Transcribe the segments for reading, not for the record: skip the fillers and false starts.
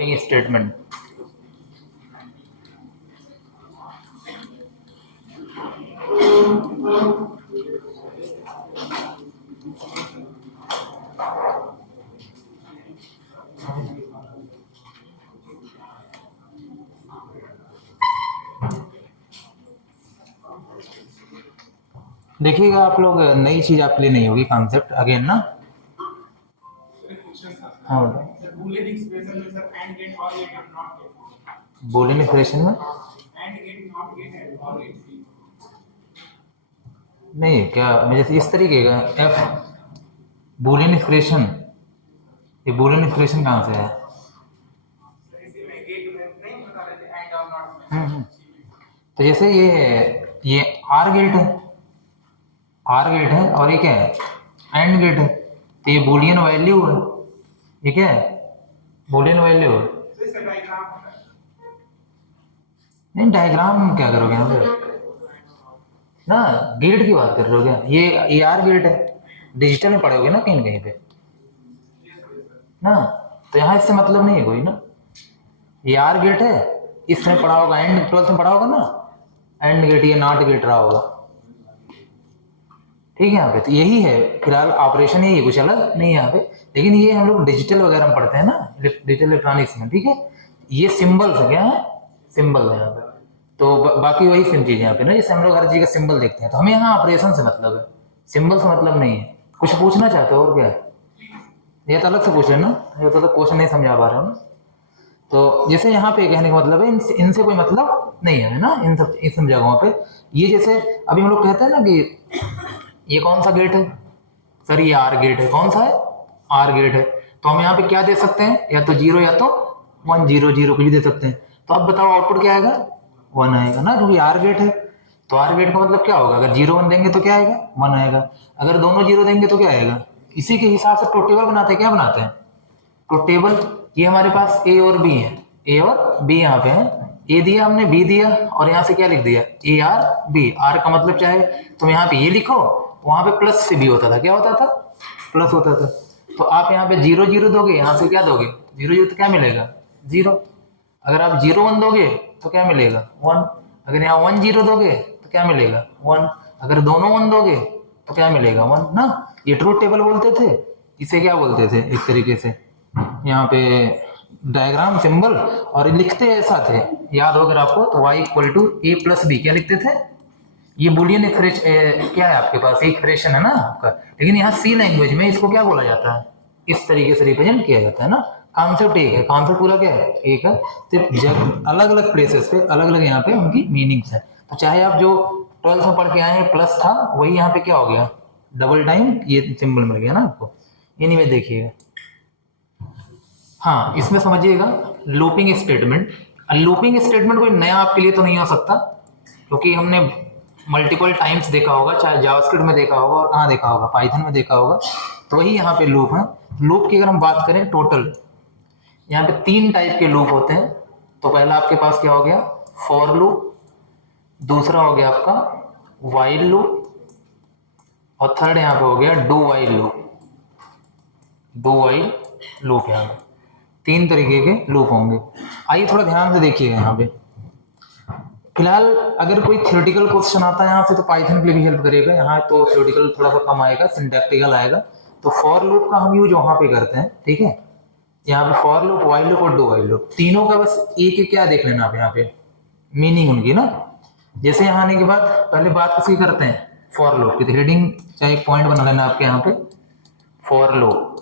Statement. देखिएगा आप लोग, नई चीज आपके लिए नहीं होगी, कॉन्सेप्ट अगेन ना। हाँ बताओ। बूलियन एक्सप्रेशन में sir AND gate OR gate not gate. Boolean expression में AND gate not gate OR gate नहीं, क्या मुझे इस तरीके का एफ बूलियन एक्सप्रेशन, ये बूलियन एक्सप्रेशन कहाँ से है? तो जैसे ये आर गेट है, आर गेट है और ये क्या है? एंड गेट है। तो ये बूलियन वैल्यू है, ये क्या है? बूलियन वैल्यू है। नहीं, डायग्राम क्या करोगे यहाँ पे ना, गेट की बात कर रहे हो क्या? ये आर गेट है, डिजिटल में पढ़ोगे ना कहीं कहीं पे ना, तो यहाँ इससे मतलब नहीं है कोई ना। ये आर गेट है, इसमें पढ़ा होगा, एंड 12th में पढ़ा होगा ना, एंड गेट, ये नॉट गेट रहा होगा, ठीक है। यहाँ पे तो यही है फिलहाल, ऑपरेशन यही है, कुछ अलग नहीं है यहाँ पे। लेकिन ये हम लोग डिजिटल वगैरह में पढ़ते हैं ना, डिजिटल इलेक्ट्रॉनिक्स में, ठीक है। ये सिंबल्स है, क्या है? सिंबल है यहाँ पे। तो बाकी वही सेम चीज है यहाँ पे ना, जैसे हम लोग हर चीज का सिंबल देखते हैं, तो हमें यहाँ ऑपरेशन से मतलब है, सिंबल से मतलब नहीं है। कुछ पूछना चाहते हो और क्या है? ये तो अलग से पूछ लेना, ये तो क्वेश्चन नहीं समझा पा रहे हो ना। तो जैसे यहाँ पे कहने का मतलब है, इनसे कोई मतलब नहीं है ना, इन सब जगहों पे। ये जैसे अभी हम लोग कहते हैं ना कि ये कौन सा गेट है सर? ये आर गेट है। कौन सा है? आर गेट है। तो हम यहाँ पे क्या दे सकते हैं? या तो 0 या तो 1, 0 0 कुछ दे सकते हैं। तो अब बताओ आउटपुट क्या आएगा? 1 आएगा ना, क्योंकि आर गेट है। तो आर गेट का मतलब क्या होगा? अगर 0 1 देंगे तो क्या आएगा? 1 आएगा। अगर दोनों 0 देंगे तो क्या आएगा? इसी के हिसाब से ट्रुथ टेबल बनाते हैं। क्या बनाते हैं? Truth table. ये हमारे पास ए और बी है, ए और बी यहाँ पे है। ए दिया हमने, बी दिया, और यहाँ से क्या लिख दिया? A R B. आर का मतलब चाहे तुम यहाँ पे ये लिखो, वहां पे प्लस से बी होता था। क्या होता था? प्लस होता था। तो आप यहाँ पे 0 0 दोगे, यहाँ से क्या दोगे? 0 0 तो क्या मिलेगा? 0। अगर आप 0 1 दोगे तो क्या मिलेगा? 1। अगर यहाँ 1 0 दोगे तो क्या मिलेगा? 1। अगर दोनों 1 दोगे तो क्या मिलेगा? 1 ना। ये ट्रूथ टेबल बोलते थे। इसे क्या बोलते थे एक तरीके से? यहाँ पे डायग्राम सिंबल, और लिखते ऐसा थे, याद हो अगर आपको तो, y equal to A plus B. क्या लिखते थे? ये बुलियन क्या है आपके पास? एक्सप्रेशन है ना आपका। लेकिन यहाँ सी लैंग्वेज में इसको क्या बोला जाता है? इस तरीके से रिप्रेजेंट किया जाता है ना। कॉन्सेप्ट एक है, कॉन्सेप्ट पूरा क्या है? एक है। सिर्फ जब अलग अलग प्लेसेस पे अलग अलग यहाँ पे उनकी मीनिंग्स है। तो चाहे आप जो 12th में पढ़ के आए हैं प्लस था, वही यहाँ पे क्या हो गया? डबल टाइम ये सिंबल मिल गया ना आपको। इन्हीं में देखिएगा। हाँ, इसमें समझिएगा लूपिंग स्टेटमेंट। लूपिंग स्टेटमेंट कोई नया आपके लिए तो नहीं हो सकता, क्योंकि हमने मल्टीपल टाइम्स देखा होगा, चाहे जावास्क्रिप्ट में देखा होगा और कहाँ देखा होगा, पाइथन में देखा होगा। तो वही यहाँ पे लूप है। लूप की अगर हम बात करें टोटल, यहाँ पे 3 टाइप के लूप होते हैं। तो पहला आपके पास क्या हो गया? For loop. दूसरा हो गया आपका वाइल लूप। और थर्ड यहाँ पे हो गया do while loop. Do while loop यहाँ पे 3 तरीके के लूप होंगे। आइए थोड़ा ध्यान से देखिएगा यहाँ पे। फिलहाल अगर कोई थ्योरेटिकल क्वेश्चन आता है यहाँ से तो पाइथन के लिए भी हेल्प करेगा। यहाँ तो थ्योरेटिकल थोड़ा सा कम आएगा, सिंटैक्टिकल आएगा। तो फॉर लूप का हम यूज वहां पे करते हैं, ठीक है। यहाँ पे फॉर लूप, वाइल लूप और डू वाइल लूप, तीनों का बस एक एक क्या देख लेना आप यहाँ पे, मीनिंग उनकी ना। जैसे यहाँ आने के बाद पहले बात किसकी करते हैं? फॉर लूप की। हेडिंग चाहे एक पॉइंट बना लेना आपके यहाँ पे, फॉर लूप।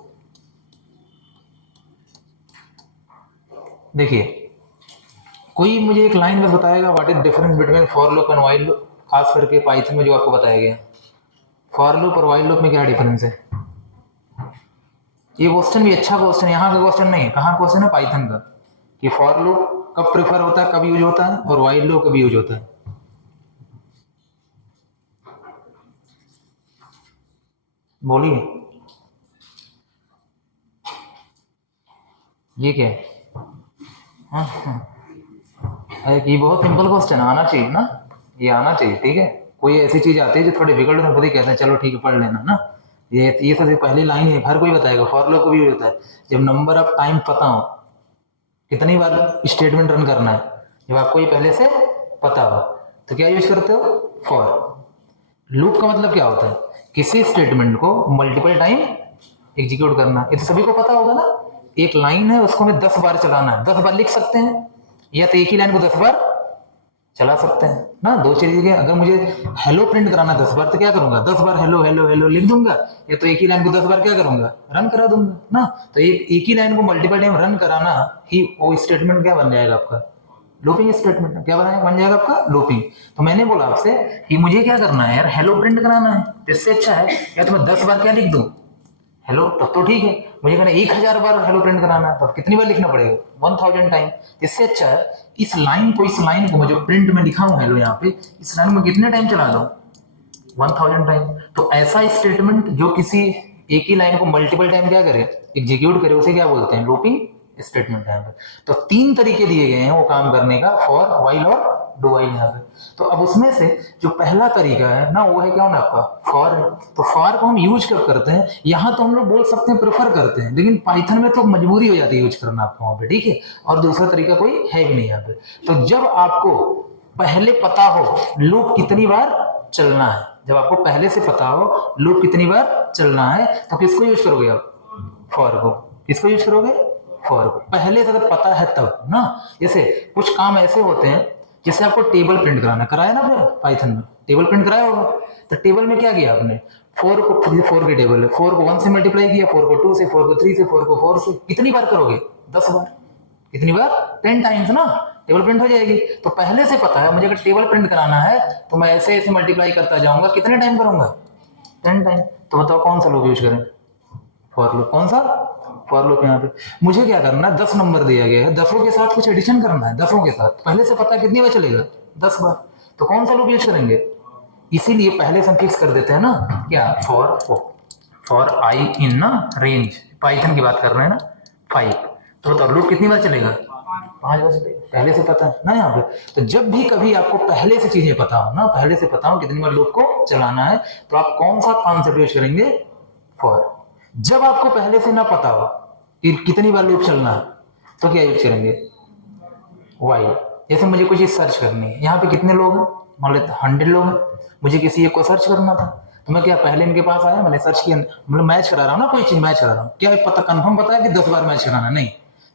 देखिए, कोई मुझे एक लाइन में बताएगा what is difference between for loop and while loop, खास करके पाइथन में जो आपको बताया गया। फॉर लूप और वाइल लूप में क्या डिफरेंस है? ये क्वेश्चन भी अच्छा क्वेश्चन है, यहाँ का क्वेश्चन नहीं है। कहाँ क्वेश्चन है? पाइथन का, कि फॉर लूप कब प्रेफर होता है, कब यूज होता है, और वाइल लूप कब यूज होता है। बोलिए, ये क्या है? हाँ हाँ, ये बहुत सिंपल क्वेश्चन आना चाहिए ना, ये आना चाहिए, ठीक है। कोई ऐसी चीज आती है जो थोड़ी डिफिकल्ट है, खुद ही कहते हैं चलो ठीक है पढ़ लेना ना। ये सबसे पहली लाइन है, हर कोई बताएगा। फॉर लूप को भी होता है जब नंबर ऑफ टाइम पता हो, कितनी बार स्टेटमेंट रन करना है, जब आपको ये पहले से पता हो तो क्या यूज करते हो, फॉर। लूप का मतलब क्या होता है, किसी स्टेटमेंट को मल्टीपल टाइम एग्जीक्यूट करना। ये तो सभी को पता होगा ना, एक लाइन है उसको हमें 10 बार चलाना है, 10 बार लिख सकते हैं, या तो एक ही लाइन को 10 बार चला सकते हैं ना। दो चीजें, अगर मुझे हेलो प्रिंट कराना 10 बार तो क्या करूंगा, 10 बार हेलो हेलो हेलो लिख दूंगा, या तो एक ही लाइन को 10 बार क्या करूंगा, रन करा दूंगा ना। तो एक ही लाइन को मल्टीपल टाइम रन कराना ही वो स्टेटमेंट क्या बन जाएगा आपका, लूपिंग स्टेटमेंट। क्या बन जाएगा आपका, लूपिंग। तो मैंने बोला आपसे कि मुझे क्या करना है यार, हेलो प्रिंट कराना है, तो इससे अच्छा है या तो मैं 10 बार क्या लिख दूं, हेलो, तब तो ठीक है। मुझे कहना 1000 बार हेलो प्रिंट कराना है, तब कितनी बार लिखना पड़ेगा, 1000 टाइम। इससे अच्छा है इस लाइन को मैं जो प्रिंट में लिखा हूं हेलो यहाँ पे, इस लाइन में कितने टाइम चला दो, 1000 टाइम। तो ऐसा स्टेटमेंट जो किसी एक ही लाइन को मल्टीपल टाइम क्या करे, एग्जीक्यूट करे, उसे क्या बोलते हैं, लूपिंग स्टेटमेंट यहाँ पे। तो 3 तरीके दिए गए हैं वो काम करने का, फॉर, व्हाइल और डू व्हाइल यहाँ पे। तो अब उसमें से जो पहला तरीका है ना, वो है क्या ना आपका, फॉर है। तो फॉर को हम यूज कब करते हैं, यहाँ तो हम लोग बोल सकते हैं प्रेफर करते हैं, लेकिन पाइथन में तो मजबूरी हो जाती है यूज करना आपको वहां पे, ठीक है। और दूसरा तरीका कोई है भी नहीं यहाँ पे। तो जब आपको पहले पता हो लूप कितनी बार चलना है, जब आपको पहले से पता हो लूप कितनी बार चलना है, तो किसको यूज करोगे आप, फॉर को। किसको यूज करोगे, फॉर को। पहले से अगर पता है तब ना। जैसे कुछ काम ऐसे होते हैं, जैसे आपको टेबल प्रिंट कराना, कराया ना फिर पाइथन में टेबल प्रिंट कराया होगा। तो टेबल में क्या किया आपने, 4 को, 4 की टेबल है, 4 को 1 से मल्टीप्लाई किया, 4 को 2 से, 4 को 3 से, 4 को 4 से। कितनी बार करोगे, 10 बार। कितनी बार, 10 टाइम्स ना, टेबल प्रिंट हो जाएगी। तो पहले से पता है मुझे अगर टेबल प्रिंट कराना है तो मैं ऐसे ऐसे मल्टीप्लाई करता जाऊंगा, कितने टाइम करूंगा, 10 टाइम। तो बताओ कौन सा लूप यूज करें, फॉर लूप। कौन सा, फॉर लूप। यहाँ पे मुझे क्या करना है, 10 नंबर दिया गया है, 10 के साथ कुछ एडिशन करना है, 10 के साथ पहले से पता है कितनी बार चलेगा, 10 बार। तो कौन सा लूप यूज करेंगे, इसीलिए पहले से हम फिक्स कर देते हैं ना, क्या, फॉर आई इन ना रेंज, पाइथन की बात कर रहे हैं ना, 5। तो बताओ लूप कितनी बार चलेगा, 5 बार चलेगा, पहले से पता है ना यहाँ पे। तो जब भी कभी आपको पहले से चीजें पता हो ना, पहले से पता हो कितनी बार लूप को चलाना है, तो आप कौन सा कॉन्सेप्ट यूज करेंगे, फॉर। जब आपको पहले से ना पता हो कि कितनी बार लूप चलना है, तो क्या यूज करेंगे, व्हाइल। जैसे मुझे कुछ चीज सर्च करनी है, यहाँ पे कितने लोग हैं, मान लेते 100 लोग हैं, मुझे किसी एक को सर्च करना था, तो मैं क्या पहले इनके पास आया, मैंने सर्च किया, मतलब मैच करा रहा हूँ ना, कोई चीज मैच करा रहा हूँ, क्या पता कंफर्म पता है कि 10 बार मैच कराना, नहीं,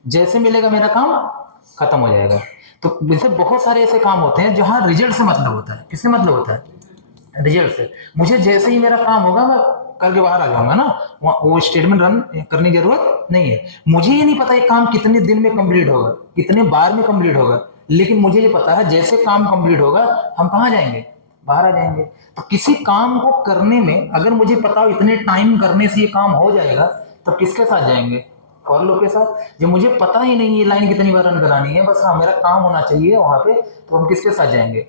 जैसे मिलेगा मेरा काम खत्म हो जाएगा। तो जैसे बहुत सारे ऐसे काम होते हैं जहां रिजल्ट से मतलब होता है, किससे मतलब होता है, रिजल्ट से। मुझे जैसे ही मेरा काम होगा मैं करके बाहर आ जाऊंगा ना, वो स्टेटमेंट रन करने की जरूरत नहीं है। मुझे ये नहीं पता ये काम कितने दिन में कंप्लीट होगा, कितने बार में कंप्लीट होगा, लेकिन मुझे ये पता है जैसे काम कंप्लीट होगा हम कहाँ जाएंगे, बाहर आ जाएंगे। तो किसी काम को करने में अगर मुझे पता हो इतने टाइम करने से ये काम हो जाएगा, तो किसके साथ जाएंगे, फॉर लूप के साथ। जब मुझे पता ही नहीं ये लाइन कितनी बार रन करानी है, बस हाँ मेरा काम होना चाहिए वहां पे, तो हम किसके साथ जाएंगे,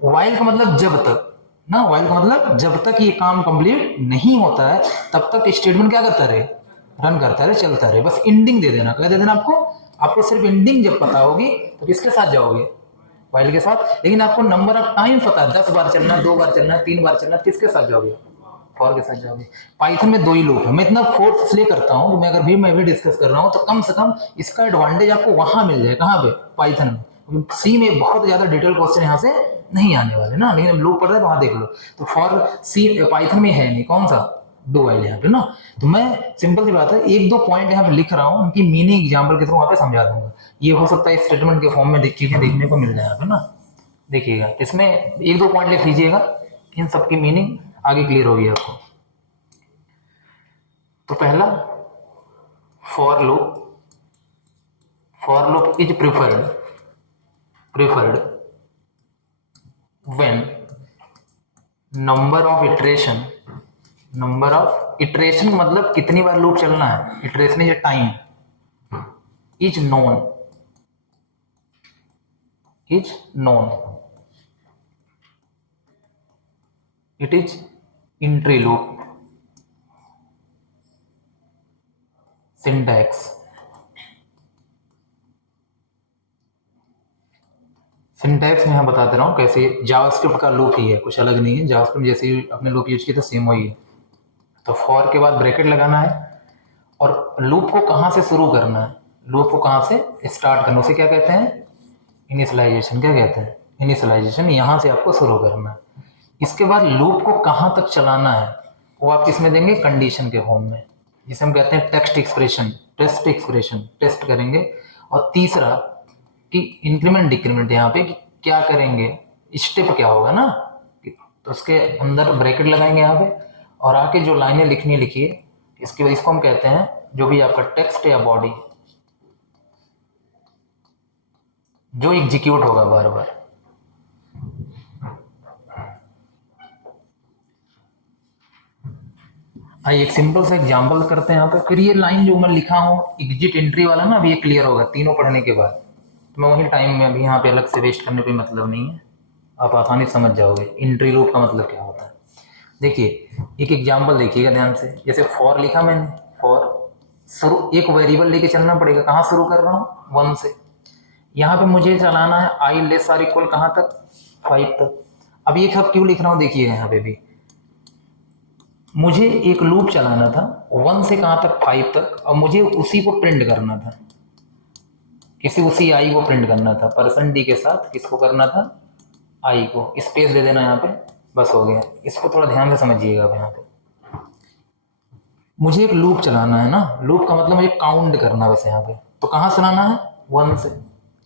व्हाइल का मतलब जब तक ना, व्हाइल का मतलब जब तक ये काम कंप्लीट नहीं होता है तब तक स्टेटमेंट क्या करता रहे, रन करता रहे, चलता रहे। बस एंडिंग दे देना, क्या दे देना आपको, आपको सिर्फ एंडिंग जब पता होगी तो किसके साथ जाओगे, व्हाइल के साथ। लेकिन आपको नंबर ऑफ टाइम पता है, 10 बार चलना, 2 बार चलना, 3 बार चलना, किसके साथ जाओगे, फॉर के साथ जाओगे। पाइथन में 2 ही लूप है, मैं इतना फोर्स इसलिए करता हूँ कि मैं अगर भी मैं भी डिस्कस कर रहा हूँ तो कम से कम इसका एडवांटेज आपको वहां मिल जाए, कहाँ पे, पाइथन में। सी में बहुत ज्यादा डिटेल क्वेश्चन यहाँ से नहीं आने वाले ना, लेकिन लूप पढ़ रहे तो वहां देख लो। तो फॉर सी पाइथन में है नहीं, कौन सा, डू व्हाइल यहाँ पे ना। तो मैं सिंपल सी बात है 1-2 पॉइंट यहाँ पे लिख रहा हूँ, उनकी मीनिंग एग्जाम्पल के थ्रू वहां पे समझा दूंगा। ये हो सकता है स्टेटमेंट के फॉर्म में चीजें देखने को मिल जाए यहाँ पे ना, देखिएगा इसमें 1-2 पॉइंट लिख लीजिएगा, इन सबकी मीनिंग आगे क्लियर होगी आपको। तो पहला, for loop is preferred when number of iteration मतलब कितनी बार लूप चलना है, iteration is time, is known, it is entry loop, syntax में यहाँ बता दे रहा हूँ कैसे, जावास्क्रिप्ट का लूप ही है, कुछ अलग नहीं है, जावास्क्रिप्ट जैसे ही अपने लूप यूज किया तो सेम वही है। तो फॉर के बाद ब्रैकेट लगाना है, और लूप को कहाँ से शुरू करना है, लूप को कहाँ से स्टार्ट करना, उसे क्या कहते हैं, इनिशियलाइजेशन। क्या कहते हैं, इनिशियलाइजेशन। यहाँ से आपको शुरू करना है। इसके बाद लूप को कहाँ तक चलाना है वो आप किसमें देंगे, कंडीशन के फॉर्म में, जिसे हम कहते हैं टेक्स्ट एक्सप्रेशन, टेस्ट करेंगे। और तीसरा कि इंक्रीमेंट डिक्रीमेंट, यहाँ पे कि क्या करेंगे, स्टेप क्या होगा ना, तो उसके अंदर ब्रैकेट लगाएंगे यहाँ पे, और आके जो लाइनें लिखनी लिखिए। इसकी वजह इसको हम कहते हैं, जो भी आपका टेक्स्ट या बॉडी जो एग्जीक्यूट होगा बार बार। आइए एक सिंपल सा एग्जांपल करते हैं यहाँ पे। फिर ये लाइन जो मैं लिखा हूँ एग्जिट एंट्री वाला ना, अभी ये क्लियर होगा तीनों पढ़ने के बाद। तो मैं वही टाइम में अभी यहाँ पे अलग से वेस्ट करने कोई मतलब नहीं है, आप आसानी से समझ जाओगे एंट्री लूप का मतलब क्या होता है। देखिए एक एग्जांपल देखिएगा ध्यान से। जैसे फॉर लिखा मैंने, फॉर शुरू एक वेरिएबल लेके चलना पड़ेगा। कहाँ शुरू कर रहा हूँ, 1 से। यहाँ पे मुझे चलाना है आई लेस आर इक्वल कहाँ तक, 5 तक। अब ये सब क्यों लिख रहा हूँ देखिएगा, यहाँ पे भी मुझे एक लूप चलाना था 1 से कहाँ तक, 5 तक, और मुझे उसी को प्रिंट करना था, उसी आई को प्रिंट करना था। %d के साथ किसको करना था, आई को। स्पेस दे देना यहाँ पे, बस हो गया। इसको थोड़ा ध्यान से समझिएगा। अब यहाँ पे मुझे एक लूप चलाना है ना, लूप का मतलब मुझे काउंट करना बस यहाँ पे। तो कहाँ से चलाना है, 1 से।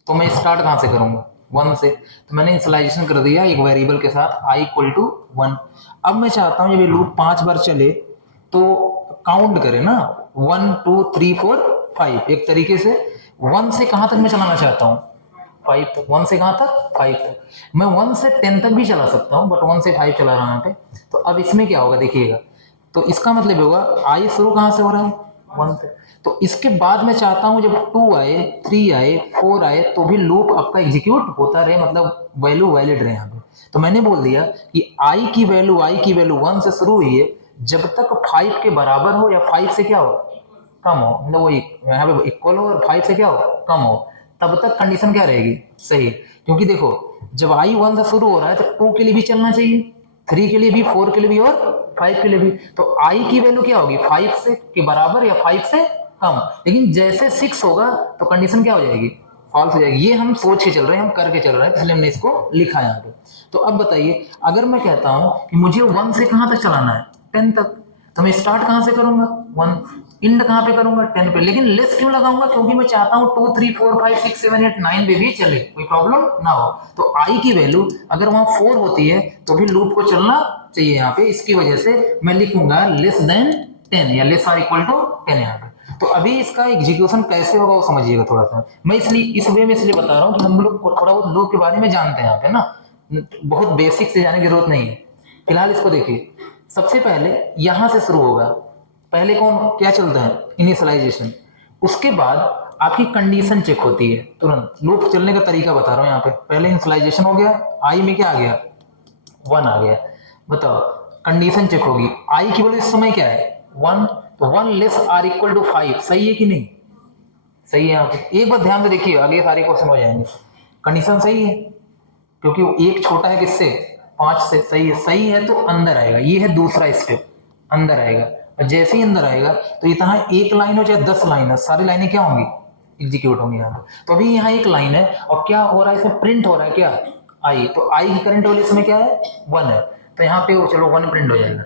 तो मैं स्टार्ट कहाँ से करूँगा, 1 से। तो मैंने इनिशियलाइजेशन कर दिया एक वेरिएबल के साथ i इक्वल टू 1। अब मैं चाहता हूँ जब ये लूप 5 बार चले तो काउंट करे ना, 1 2 3 4 5। एक तरीके से 1 से कहाँ तक मैं चलाना चाहता हूँ, 5 तक। 1 से कहाँ तक, 5 तक। मैं 1 से 10 तक भी चला सकता हूँ, बट 1 से 5 चला रहा हूँ यहाँ पे। तो अब इसमें क्या होगा देखिएगा, तो इसका मतलब होगा आई शुरू कहाँ से हो रहा है, 1 से। तो इसके बाद मैं चाहता हूं जब 2 आए, 3 आए, 4 आए तो भी लूप आपका एग्जीक्यूट होता रहे, मतलब वैल्यू वैलिड रहे यहाँ पे। तो मैंने बोल दिया कि आई की वैल्यू 1 से शुरू हुई है, जब तक 5 के बराबर हो या 5 से क्या हो, कम हो, मतलब वो यहाँ पे इक्वल हो और 5 से क्या हो, कम हो, तब तक कंडीशन क्या रहेगी, सही। क्योंकि देखो जब आई 1 से शुरू हो रहा है तो 2 के लिए भी चलना चाहिए, 3 के लिए भी, 4 के लिए भी और 5 के लिए भी। तो आई की वैल्यू क्या होगी, 5 से के बराबर या 5 से कम। लेकिन जैसे 6 होगा तो कंडीशन क्या हो जाएगी, फॉल्स हो जाएगी। ये हम सोच के चल रहे हैं, हम करके चल रहे हैं, इसलिए हमने इसको लिखा यहाँ पे। तो अब बताइए अगर मैं कहता हूँ कि मुझे 1 से कहाँ तक चलाना है, 10 तक, तो मैं स्टार्ट कहाँ से करूंगा, 1। इंड कहाँ पे करूंगा, 10 पे। लेकिन लेस क्यों लगाऊंगा, क्योंकि मैं चाहता हूँ 2 3 4 5 6 7 8 9 पे भी चले, कोई प्रॉब्लम ना हो। तो आई की वैल्यू अगर वहां 4 होती है तो भी लूप को चलना चाहिए यहाँ पे। इसकी वजह से मैं लिखूंगा लेस देन 10 या लेस आर इक्वल टू 10 यहाँ पे। तो अभी इसका एग्जीक्यूशन कैसे होगा वो समझिएगा थोड़ा सा। मैं इसलिए इस वे में इसलिए बता रहा हूँ कि हम लोग थोड़ा बहुत लूप के बारे में जानते हैं यहाँ पे ना, बहुत बेसिक से जाने की जरूरत नहीं है। फिलहाल इसको देखिए, सबसे पहले यहां से शुरू होगा। पहले कौन क्या चलता है, इनिशियलाइजेशन। उसके बाद आपकी कंडीशन चेक होती है तुरंत। लूप चलने का तरीका बता रहा हूं यहाँ पे। पहले इनिशियलाइजेशन हो गया, आई में क्या आ गया, 1 आ गया। बताओ कंडीशन चेक होगी, आई की वैल्यू इस समय क्या है, 1। तो 1 लेस आर इक्वल टू 5, सही है कि नहीं, सही है। यहाँ पे एक बार ध्यान से देखिए, आगे सारे क्वेश्चन हो जाएंगे। कंडीशन सही है क्योंकि वो एक छोटा है किससे, 5 से, सही है। सही है तो अंदर आएगा, ये है दूसरा स्टेप, अंदर आएगा। और जैसे ही अंदर आएगा तो इतना एक लाइन हो चाहे 10 लाइन है, सारी लाइनें क्या होंगी, एग्जीक्यूट होंगी यहाँ पे। तो अभी यहाँ एक लाइन है और क्या हो रहा है, इसमें प्रिंट हो रहा है क्या, आई। तो आई की करंट वैल्यू इसमें क्या है, 1 है। तो यहाँ पे चलो 1 प्रिंट हो जाएगा,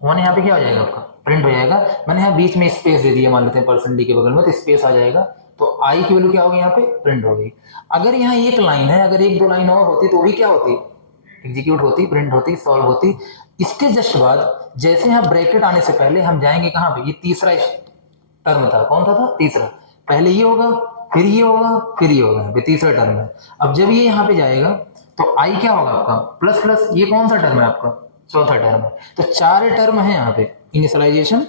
1 यहाँ पे क्या हो जाएगा आपका, प्रिंट हो जाएगा। मैंने यहाँ बीच में स्पेस दे दिया, मान लेते हैं %d के बगल में, तो स्पेस आ जाएगा। तो आई की वैल्यू क्या होगी यहाँ पे, प्रिंट हो गई। अगर यहाँ एक लाइन है, अगर 1 2 लाइन और होती तो भी क्या होती, एग्जीक्यूट होती, प्रिंट होती, सॉल्व होती। इसके जस्ट बाद जैसे यहाँ ब्रैकेट आने से पहले हम जाएंगे कहाँ पे, ये तीसरा टर्म था, कौन सा था, तीसरा। पहले ये होगा, फिर ये होगा, फिर ये होगा, ये तीसरा टर्म है। अब जब ये यहाँ पे जाएगा तो आई क्या होगा आपका, प्लस प्लस, ये कौन सा टर्म है आपका, चौथा टर्म है। तो 4 टर्म है यहाँ पे, इनिशियलाइजेशन,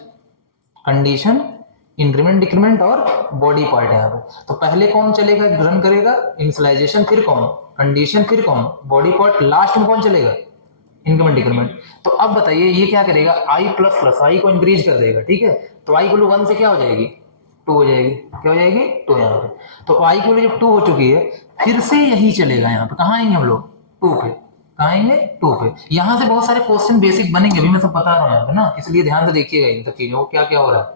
कंडीशन, इंक्रीमेंट डिक्रीमेंट और बॉडी पार्ट है यहाँ पे। तो पहले कौन चलेगा, रन करेगा, इनिशियलाइजेशन, फिर कौन, कंडीशन, फिर कौन, बॉडी पार्ट, लास्ट में कौन चलेगा, इंक्रीमेंट डिक्रीमेंट। तो अब बताइए ये क्या करेगा, आई प्लस प्लस, आई को इंक्रीज कर देगा, ठीक है। तो आई को 1 से क्या हो जाएगी, 2 हो जाएगी, क्या हो जाएगी, 2 यहाँ पे। तो आई की वैल्यू जब 2 हो चुकी है, फिर से यही चलेगा यहाँ पे। कहाँ आएंगे हम लोग, 2 पे। कहाँ आएंगे, 2 पे। यहाँ से बहुत सारे क्वेश्चन बेसिक बनेंगे, अभी मैं सब बता रहा हूँ यहाँ पे ना, इसलिए ध्यान से देखिएगा इन सब चीजों को, क्या क्या हो रहा है।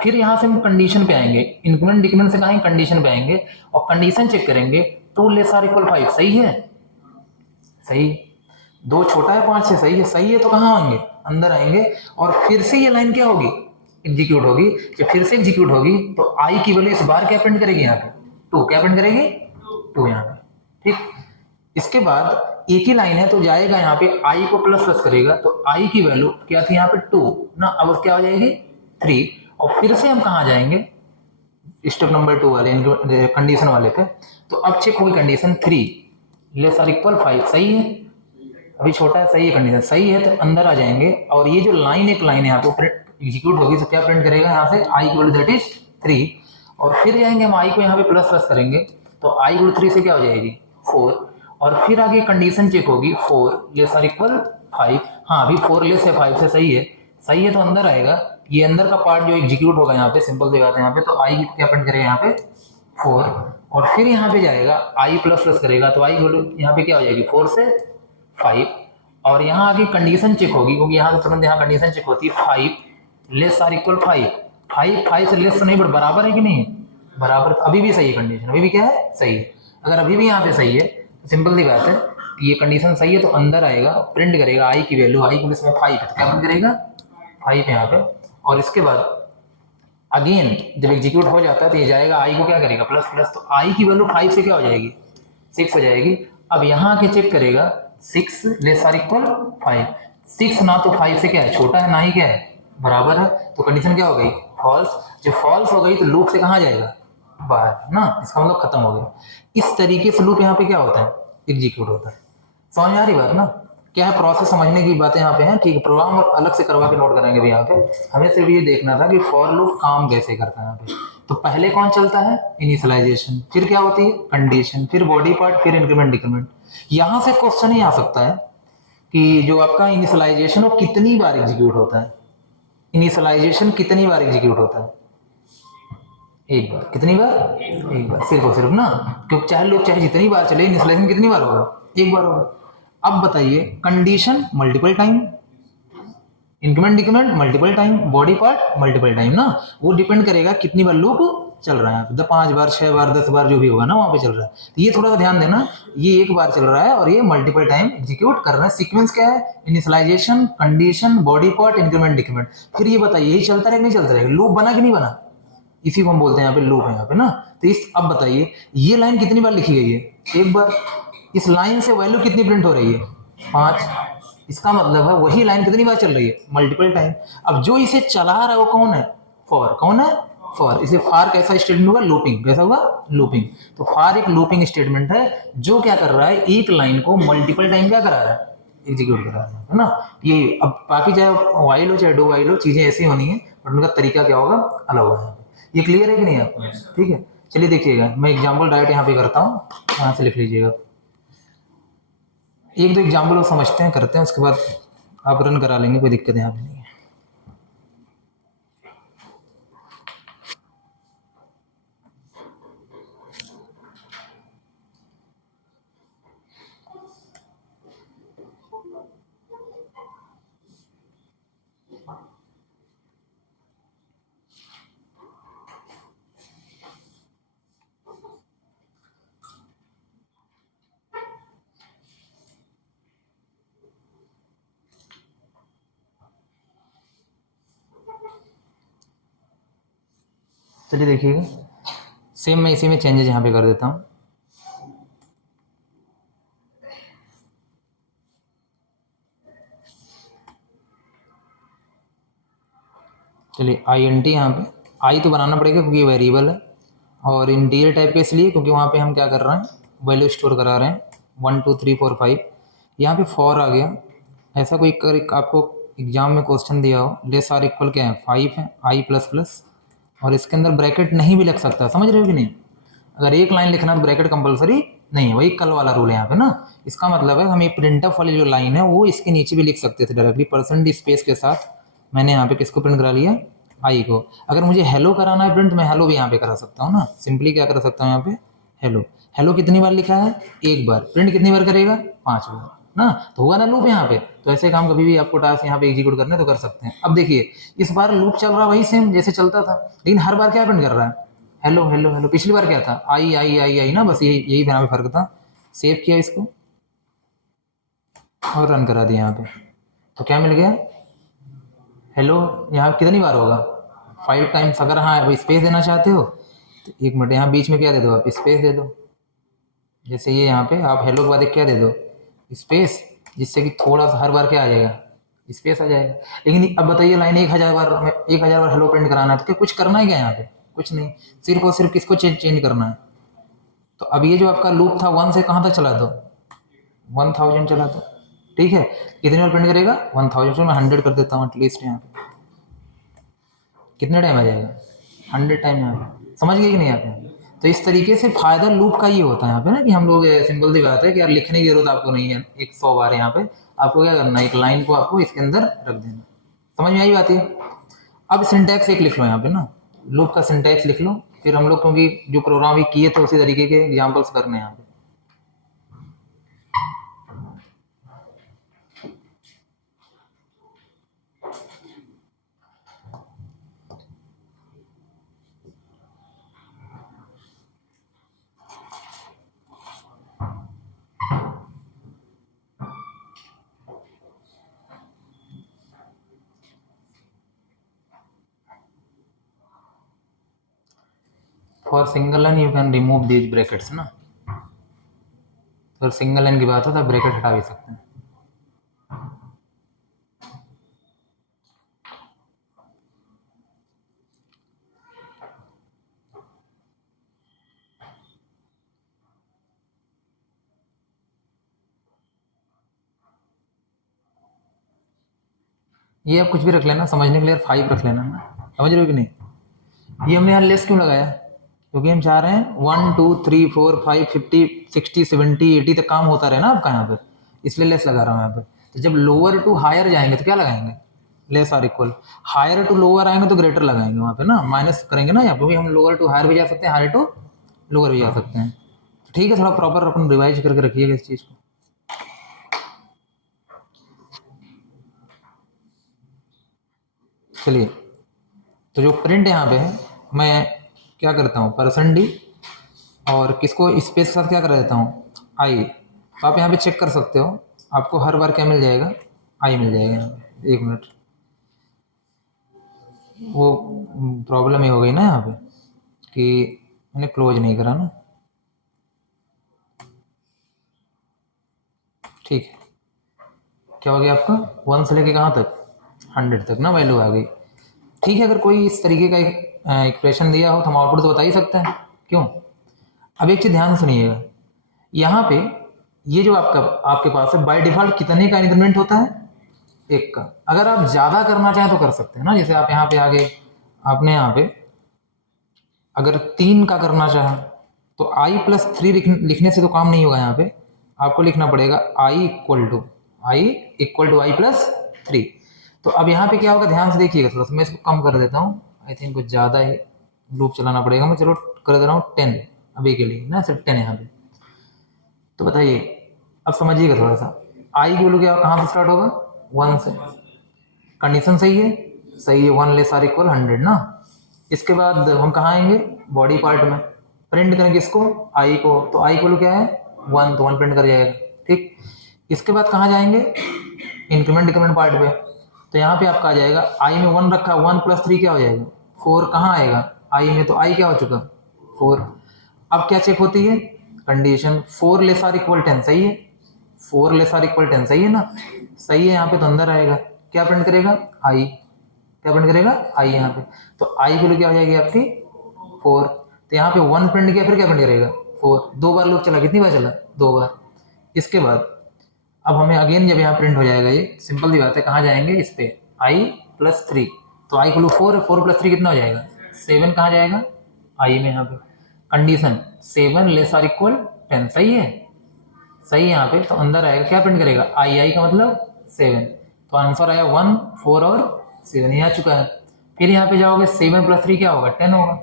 फिर यहाँ से हम कंडीशन पे आएंगे, इंक्रीमेंट डिक्रीमेंट से कहेंगे कंडीशन पे आएंगे और कंडीशन चेक करेंगे, 2 लेस आर इक्वल 5 सही है, सही, 2 छोटा है 5 से, सही है, सही है तो कहाँ आएंगे, अंदर आएंगे और फिर से ये लाइन क्या होगी, एग्जीक्यूट होगी। जब फिर से एग्जीक्यूट होगी तो आई की वैल्यू इस बार क्या प्रिंट करेगी, यहाँ पे 2 क्या प्रिंट करेगी, 2 यहाँ पे, ठीक। इसके बाद एक ही लाइन है तो जाएगा यहाँ पे आई को प्लस प्लस करेगा तो आई की वैल्यू क्या थी यहाँ पे 2 ना, अब क्या हो जाएगी 3, और फिर से हम कहाँ जाएंगे स्टेप नंबर 2 वाले कंडीशन वाले पे, तो अब चेक होगी कंडीशन 3 लेस आर इक्वल 5 सही है, अभी छोटा है, सही है, कंडीशन सही है तो अंदर आ जाएंगे और ये जो लाइन एक लाइन है यहाँ पे एग्जीक्यूट होगी तो क्या प्रिंट करेगा यहाँ से आई इक्वल दैट इज 3, और फिर जाएंगे हम आई को यहाँ पे प्लस प्लस करेंगे तो आई इक्वल 3 से क्या हो जाएगी 4, और फिर आगे कंडीशन चेक होगी 4 लेस आर इक्वल 5, हाँ अभी 4 लेस है 5 से, सही है तो अंदर आएगा, ये अंदर का पार्ट जो एग्जीक्यूट होगा यहाँ पे, सिंपल सी बात है यहाँ पे, तो आई क्या प्रिंट करेगा यहाँ पे 4, और फिर यहाँ पे जाएगा आई प्लस प्लस करेगा तो आई यहाँ पे क्या हो जाएगी 4 से 5, और यहाँ आगे कंडीशन चेक होगी क्योंकि यहाँ से तुरंत यहाँ कंडीशन चेक होती है 5 लेस आर इक्वल 5 से लेस तो नहीं बट बराबर है कि नहीं, बराबर, अभी भी सही है कंडीशन, अभी भी क्या है सही है, अगर अभी भी यहाँ पे सही है तो सिंपल सी बात है ये कंडीशन सही है तो अंदर आएगा प्रिंट करेगा आई की वैल्यू, आई की इसमें 5 है तो क्या प्रिंट करेगा 5 यहाँ पे, और इसके बाद अगेन जब एग्जीक्यूट हो जाता है तो ये जाएगा आई को क्या करेगा प्लस प्लस, तो आई की वैल्यू 5 से क्या हो जाएगी 6 हो जाएगी। अब यहाँ के चेक करेगा 6 लेस आर इक्वल 5, 6 ना तो 5 से क्या है छोटा है ना ही क्या है बराबर है, तो कंडीशन क्या हो गई फॉल्स, जब फॉल्स हो गई तो लूप से कहाँ जाएगा बाहर ना, इसका मतलब खत्म हो गया। इस तरीके से लूप यहाँ पे क्या होता है एग्जीक्यूट होता है, समझ में आ रही बात ना, क्या है प्रोसेस समझने की बातें यहाँ पे हैं, ठीक है, प्रोग्राम अलग से करवा के नोट करेंगे भी यहाँ पे, हमें सिर्फ ये देखना था कि फॉर लूप काम कैसे करता है यहाँ पे। तो पहले कौन चलता है इनिशियलाइजेशन, फिर क्या होती है कंडीशन, फिर बॉडी पार्ट, फिर इंक्रीमेंट डिक्रीमेंट। यहाँ से क्वेश्चन ही आ सकता है कि जो आपका इनिशियलाइजेशन वो कितनी बार एग्जीक्यूट होता है, इनिशियलाइजेशन कितनी बार एग्जीक्यूट होता है, एक बार, कितनी बार एक बार, सिर्फ और सिर्फ ना, क्योंकि चाहे लोग चाहे जितनी बार चले इनिशियलाइजेशन कितनी बार होगा एक बार होगा। अब बताइए condition multiple time, increment decrement multiple time, body part multiple time ना, वो डिपेंड करेगा कितनी बार लूप चल रहा है, 5 बार 6 बार 10 बार जो भी होगा ना वहाँ पे चल रहा है, तो ये थोड़ा सा ध्यान देना, ये एक बार चल रहा है और ये मल्टीपल टाइम एग्जीक्यूट कर रहा है। सीक्वेंस क्या है initialization, condition, body part, increment decrement. फिर ये बताइए यही चलता रहेगा नहीं चलता रहेगा, लूप बना कि नहीं बना, इसी को हम बोलते हैं यहाँ पे लूप है यहाँ पे ना। तो इस अब बताइए ये लाइन कितनी बार लिखी गई है, एक बार, इस लाइन से वैल्यू कितनी प्रिंट हो रही है 5, इसका मतलब है वही लाइन कितनी बार चल रही है मल्टीपल टाइम। अब जो इसे चला रहा है वो कौन है फॉर, कौन है फॉर, इसे फार कैसा स्टेटमेंट होगा लूपिंग, कैसा होगा लूपिंग। तो फार एक लूपिंग स्टेटमेंट है जो क्या कर रहा है एक लाइन को मल्टीपल टाइम क्या करा रहा है एग्जीक्यूट करा रहा है ना। ये अब बाकी चाहे वाइल हो चाहे डू वाइल हो चीजें ऐसी होनी है बट उनका तरीका क्या होगा अलग होगा। ये क्लियर है कि नहीं आपको, ठीक है। चलिए देखिएगा मैं एग्जाम्पल डायरेक्ट यहाँ पे करता हूँ, यहाँ से लिख लीजिएगा, एक दो एग्जाम्पल समझते हैं करते हैं उसके बाद आप रन करा लेंगे, कोई दिक्कत यहाँ पे नहीं है। चलिए देखिएगा सेम मैं इसी में चेंजेस यहाँ पे कर देता हूँ। चलिए INT यहाँ पे आई तो बनाना पड़ेगा क्योंकि वेरिएबल है, और इंटीजर टाइप के इसलिए क्योंकि वहाँ पे हम क्या कर रहे हैं वैल्यू स्टोर करा रहे हैं 1 2 3 4 5। यहाँ पे फॉर आ गया, ऐसा कोई कर आपको एग्जाम में क्वेश्चन दिया हो लेस आर इक्वल क्या है 5 है आई प्लस प्लस, और इसके अंदर ब्रैकेट नहीं भी लग सकता, समझ रहे हो कि नहीं। अगर एक लाइन लिखना तो ब्रैकेट कंपलसरी नहीं है, वही कल वाला रूल है यहाँ पे ना। इसका मतलब है हम ये प्रिंट ऑफ वाली जो लाइन है वो इसके नीचे भी लिख सकते थे डायरेक्टली परसेंट स्पेस के साथ। मैंने यहाँ पे किसको प्रिंट करा लिया आई को। अगर मुझे हेलो कराना है प्रिंट, मैं हेलो भी यहाँ पे करा सकता हूँ ना, सिंपली क्या कर सकता हूँ यहाँ पे हेलो। हेलो कितनी बार लिखा है एक बार, प्रिंट कितनी बार करेगा 5 बार। ना, तो होगा ना लूप यहाँ पे। तो ऐसे काम कभी भी आपको टास्क यहाँ पे एग्जीक्यूट करने तो कर सकते हैं। अब देखिए इस बार लूप चल रहा वही सेम जैसे चलता था, लेकिन हर बार क्या प्रिंट कर रहा है, हेलो हेलो हेलो। पिछली बार क्या था, आई आई आई आई ना, बस यही यही यहाँ पे फर्क था। सेव किया इसको और रन करा दिया यहाँ पे, तो क्या मिल गया, हेलो। यहाँ कितनी बार होगा, 5 टाइम्स। अगर हाँ अब स्पेस देना चाहते हो तो 1 मिनट यहाँ बीच में क्या दे दो, आप स्पेस दे दो। जैसे ये यहाँ पे आप हेलो के बाद एक क्या दे दो, स्पेस, जिससे कि थोड़ा सा हर बार क्या आ जाएगा, स्पेस आ जाएगा। लेकिन अब बताइए लाइन 1000 बार, 1000 बार हेलो प्रिंट कराना है तो क्या कुछ करना है क्या यहाँ पे, कुछ नहीं, सिर्फ और सिर्फ किसको चेंज करना है। तो अब ये जो आपका लूप था 1 से कहाँ तक चला दो, 1000 चला दो, ठीक है। कितने बार प्रिंट करेगा, 1000। चलो मैं 100 कर देता हूँ एटलीस्ट यहाँ पे, कितने टाइम आ जाएगा, 100 टाइम यहाँ पे। समझ गए कि नहीं यहाँ पे। तो इस तरीके से फायदा लूप का ये होता है यहाँ पे ना, कि हम लोग सिंपल सी बात है कि यार लिखने की जरूरत आपको नहीं है 100 बार। यहाँ पे आपको क्या करना है, एक लाइन को आपको इसके अंदर रख देना। समझ में आई बात है। अब सिंटैक्स एक लिख लो यहाँ पे ना, लूप का सिंटैक्स लिख लो। फिर हम लोग क्योंकि जो प्रोग्राम भी किए थे उसी तरीके के एग्जाम्पल्स करने हैं यहाँ पे। For single line you can remove these brackets ना, अगर सिंगल लाइन की बात हो तो ब्रैकेट हटा भी सकते हैं। ये आप कुछ भी रख लेना, समझने के लिए 5 रख लेना ना, समझ रहे हो कि नहीं। ये हमने यहाँ लेस क्यों लगाया, क्योंकि हम चाह रहे हैं 1 2 3 4 5 50 60 70 80 तक काम होता रहे ना आपका यहाँ पे, इसलिए लेस लगा रहा हूँ यहाँ पे। तो जब लोअर टू हायर जाएंगे तो क्या लगाएंगे, less or equal. Higher to lower आएंगे तो ग्रेटर लगाएंगे वहाँ पे ना, माइनस करेंगे ना, या क्योंकि हम लोअर टू हायर भी जा सकते हैं, हायर टू लोअर भी जा सकते हैं। तो ठीक है, थोड़ा प्रॉपर अपन रिवाइज करके रखिएगा इस चीज़ को। चलिए, तो जो प्रिंट यहाँ पे है, मैं क्या करता हूँ, %d और किसको स्पेस के साथ क्या कर देता हूँ, आई। तो आप यहाँ पे चेक कर सकते हो, आपको हर बार क्या मिल जाएगा, आई मिल जाएगा यहाँ पे। 1 मिनट, वो प्रॉब्लम ये हो गई ना यहाँ पे कि मैंने क्लोज नहीं करा ना, ठीक है। क्या हो गया आपका, 1 से लेके कहाँ तक, 100 तक ना वैल्यू आ गई। ठीक है, अगर कोई इस तरीके का एक्सप्रेशन दिया हो तो हम आउटपुट तो बता ही सकते हैं, क्यों। अब एक चीज़ ध्यान सुनिएगा, यहाँ पे ये जो आपके पास है बाय डिफॉल्ट कितने का इंक्रीमेंट होता है, 1 का। अगर आप ज़्यादा करना चाहें तो कर सकते हैं ना, जैसे आप यहाँ पे आगे आपने यहाँ पे अगर 3 का करना चाहें तो i+3 लिखने से तो काम नहीं होगा। यहाँ पे आपको लिखना पड़ेगा i=i+3। तो अब यहाँ पे क्या होगा, ध्यान से देखिएगा, थोड़ा सा मैं इसको कम कर देता हूँ, आई थिंक कुछ ज़्यादा ही लूप चलाना पड़ेगा। मैं चलो कर दे रहा हूँ 10 अभी के लिए ना, सिर्फ 10 यहाँ पे। तो बताइए, अब समझिएगा थोड़ा सा, आई की वैल्यू क्या कहाँ से स्टार्ट होगा, 1 से। कंडीशन सही है, सही है, 1 लेस आर इक्वल 100 ना। इसके बाद हम कहाँ आएंगे, बॉडी पार्ट में। प्रिंट करेंगे इसको, आई को, तो आई की वैल्यू क्या है, 1, तो 1 प्रिंट कर जाएगा, ठीक। इसके बाद कहाँ जाएंगे, इंक्रीमेंट डिक्रीमेंट पार्ट पे। तो यहाँ पे आपका आ जाएगा, आई में 1 रखा, 1+3 क्या हो जाएगा, 4 कहाँ आएगा आई में, तो आई क्या हो चुका, 4। अब क्या चेक होती है कंडीशन, 4 लेस आर इक्वल 10, सही है, 4 लेस आर इक्वल 10 सही है ना, सही है। यहाँ पे तो अंदर आएगा, क्या प्रिंट करेगा, आई, क्या प्रिंट करेगा, आई यहाँ पे। तो आई की वैल्यू क्या हो जाएगी आपकी, 4। तो यहाँ पे 1 प्रिंट किया, फिर क्या प्रिंट करेगा, 4। 2 बार लूप चला, कितनी बार चला, 2 बार। इसके बाद अब हमें अगेन जब यहाँ प्रिंट हो जाएगा, ये सिंपल सी बात है, कहाँ जाएंगे, इस पे i+3। तो आई की वैल्यू 4 है, 4+3 कितना हो जाएगा, 7 कहाँ जाएगा, आई में। यहाँ पे कंडीशन 7 लेस आर इक्वल 10, सही है, सही है यहाँ पे। तो अंदर आएगा, क्या प्रिंट करेगा, आई का मतलब 7। तो आंसर आया 1 4 और 7, ये आ चुका है। फिर यहाँ पे जाओगे, 7+3 क्या होगा, 10 होगा,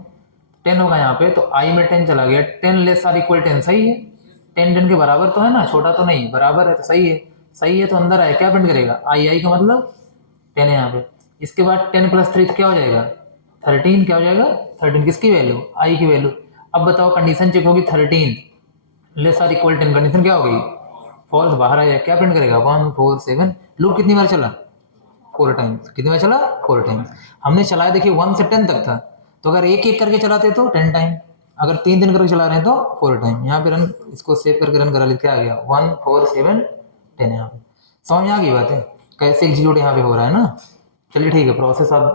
10 होगा यहाँ पे। तो आई में 10 चला गया, 10 लेस आर इक्वल 10, सही है। 10 10 के बराबर तो है ना, छोटा तो नहीं, बराबर है, तो सही है। सही है तो अंदर आया, क्या प्रिंट करेगा आई का मतलब 10 है यहाँ पे। इसके बाद 10 + 3 क्या हो जाएगा 13, क्या हो जाएगा 13, किसकी वैल्यू आई की वैल्यू। अब बताओ कंडीशन चेक होगी 13 लेस आर इक्वल 10, कंडीशन क्या हो गई फॉल्स, बाहर आया, क्या प्रिंट करेगा 1 4 7। लूप कितनी बार चला 4 टाइम्स, कितनी बार चला 4 टाइम्स। हमने चलाया देखिए 1 से 10 तक था, तो अगर एक एक करके चलाते तो 10 टाइम, अगर 3 करके चला रहे हैं तो 4 टाइम। यहाँ पे रन, इसको सेव करके रन करा लेते, आ गया 1 4 7 10। यहाँ पे समझ में आ गई बात है कैसे एग्जीक्यूट यहाँ पे हो रहा है ना। चलिए ठीक है प्रोसेस अब,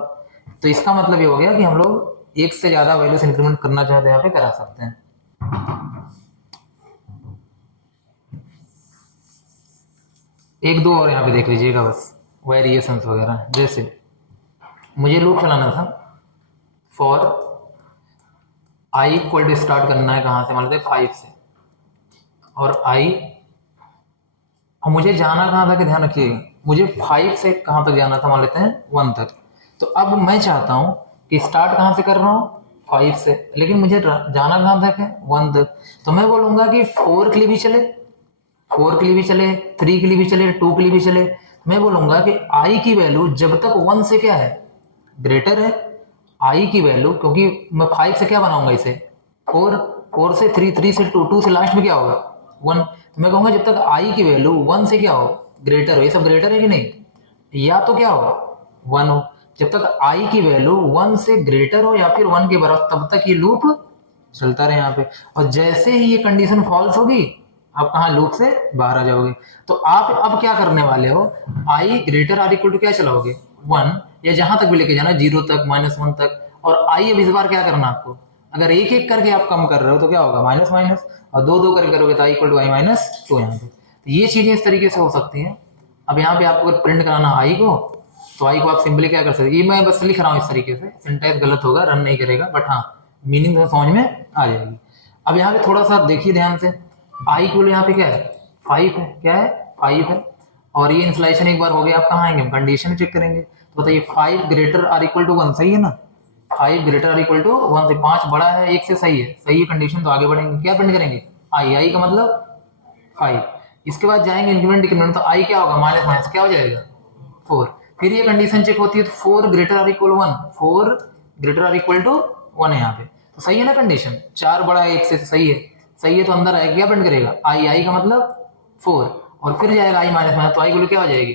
तो इसका मतलब ये हो गया कि हम लोग एक से ज्यादा वैल्यूज इंक्रीमेंट करना चाहते हैं यहाँ पे करा सकते हैं। एक दो और यहाँ पे देख लीजिएगा बस वेरिएशंस वगैरह, जैसे मुझे लूप चलाना था for I equal to start करना है कहाँ से मान लेते हैं 5 से, और आई, और मुझे जाना कहाँ था कि ध्यान रखिएगा मुझे 5 से कहाँ तक जाना था मान लेते हैं 1 तक। तो अब मैं चाहता हूँ कि स्टार्ट कहाँ से कर रहा हूँ 5 से, लेकिन मुझे जाना कहाँ तक है 1 तक। तो मैं बोलूँगा कि 4 के लिए भी चले, 4 के लिए भी चले, 3 के लिए भी चले, 2 के लिए भी चले। मैं बोलूँगा कि आई की वैल्यू जब तक 1 से क्या है ग्रेटर है, आई की वैल्यू, क्योंकि मैं 5 से क्या बनाऊंगा इसे 4, 4 से 3, 3 से 2, 2 से लास्ट में क्या होगा 1। तो मैं कहूँगा जब तक आई की वैल्यू 1 से क्या हो ग्रेटर हो, ये सब ग्रेटर है कि नहीं, या तो क्या हो 1 हो। जब तक आई की वैल्यू 1 से ग्रेटर हो या फिर 1 के बराबर, तब तक ये लूप चलता रहे यहाँ पे। और जैसे ही ये कंडीशन फॉल्स होगी आप कहाँ लूप से बाहर आ जाओगे। तो आप अब क्या करने वाले हो, आई ग्रेटर आर इक्वल टू क्या चलाओगे 1, या जहां तक भी लेके जाना 0 तक -1 तक। और आई अब इस बार क्या करना आपको, अगर एक एक करके आप कम कर रहे हो तो क्या होगा माइनस माइनस, और दो दो करके करोगे तो आई इक्वल टू आई-2 यहाँ पे। तो ये चीजें इस तरीके से हो सकती हैं। अब यहाँ पे आपको अगर प्रिंट कराना आई को, तो आई को आप सिंपली क्या कर सकते हैं, ये मैं बस लिख रहा हूँ इस तरीके से, सिंटैक्स गलत होगा, रन नहीं करेगा, बट हाँ मीनिंग तो समझ में आ जाएगी। अब यहाँ पे थोड़ा सा देखिए ध्यान से, आई इक्वल यहाँ पे क्या है 5 है, क्या है 5 है, और ये इंसुलेशन एक बार हो गया, आप कहाँ आएंगे कंडीशन चेक करेंगे। तो बताइए 5 ग्रेटर आर इक्वल टू 1, सही है ना, 5 ग्रेटर आर इक्वल टू 1 से 5 बड़ा है 1 से, सही है, सही है कंडीशन, तो आगे बढ़ेंगे, क्या प्रिंट करेंगे आई का मतलब 5। इसके बाद जाएंगे इंक्रीमेंट डिक्रीमेंट, तो आई क्या होगा माइनस माइनस क्या हो जाएगा 4। फिर ये कंडीशन चेक होती है तो 4 greater or equal 1, 4 greater or equal to 1 है यहाँ पे, तो सही है ना कंडीशन, 4 बड़ा है 1 से, सही है, सही है, तो अंदर आएगा क्या प्रिंट करेगा आई का मतलब 4, और फिर जाएगा आई माइनस माइनस, तो आई की क्या हो जाएगी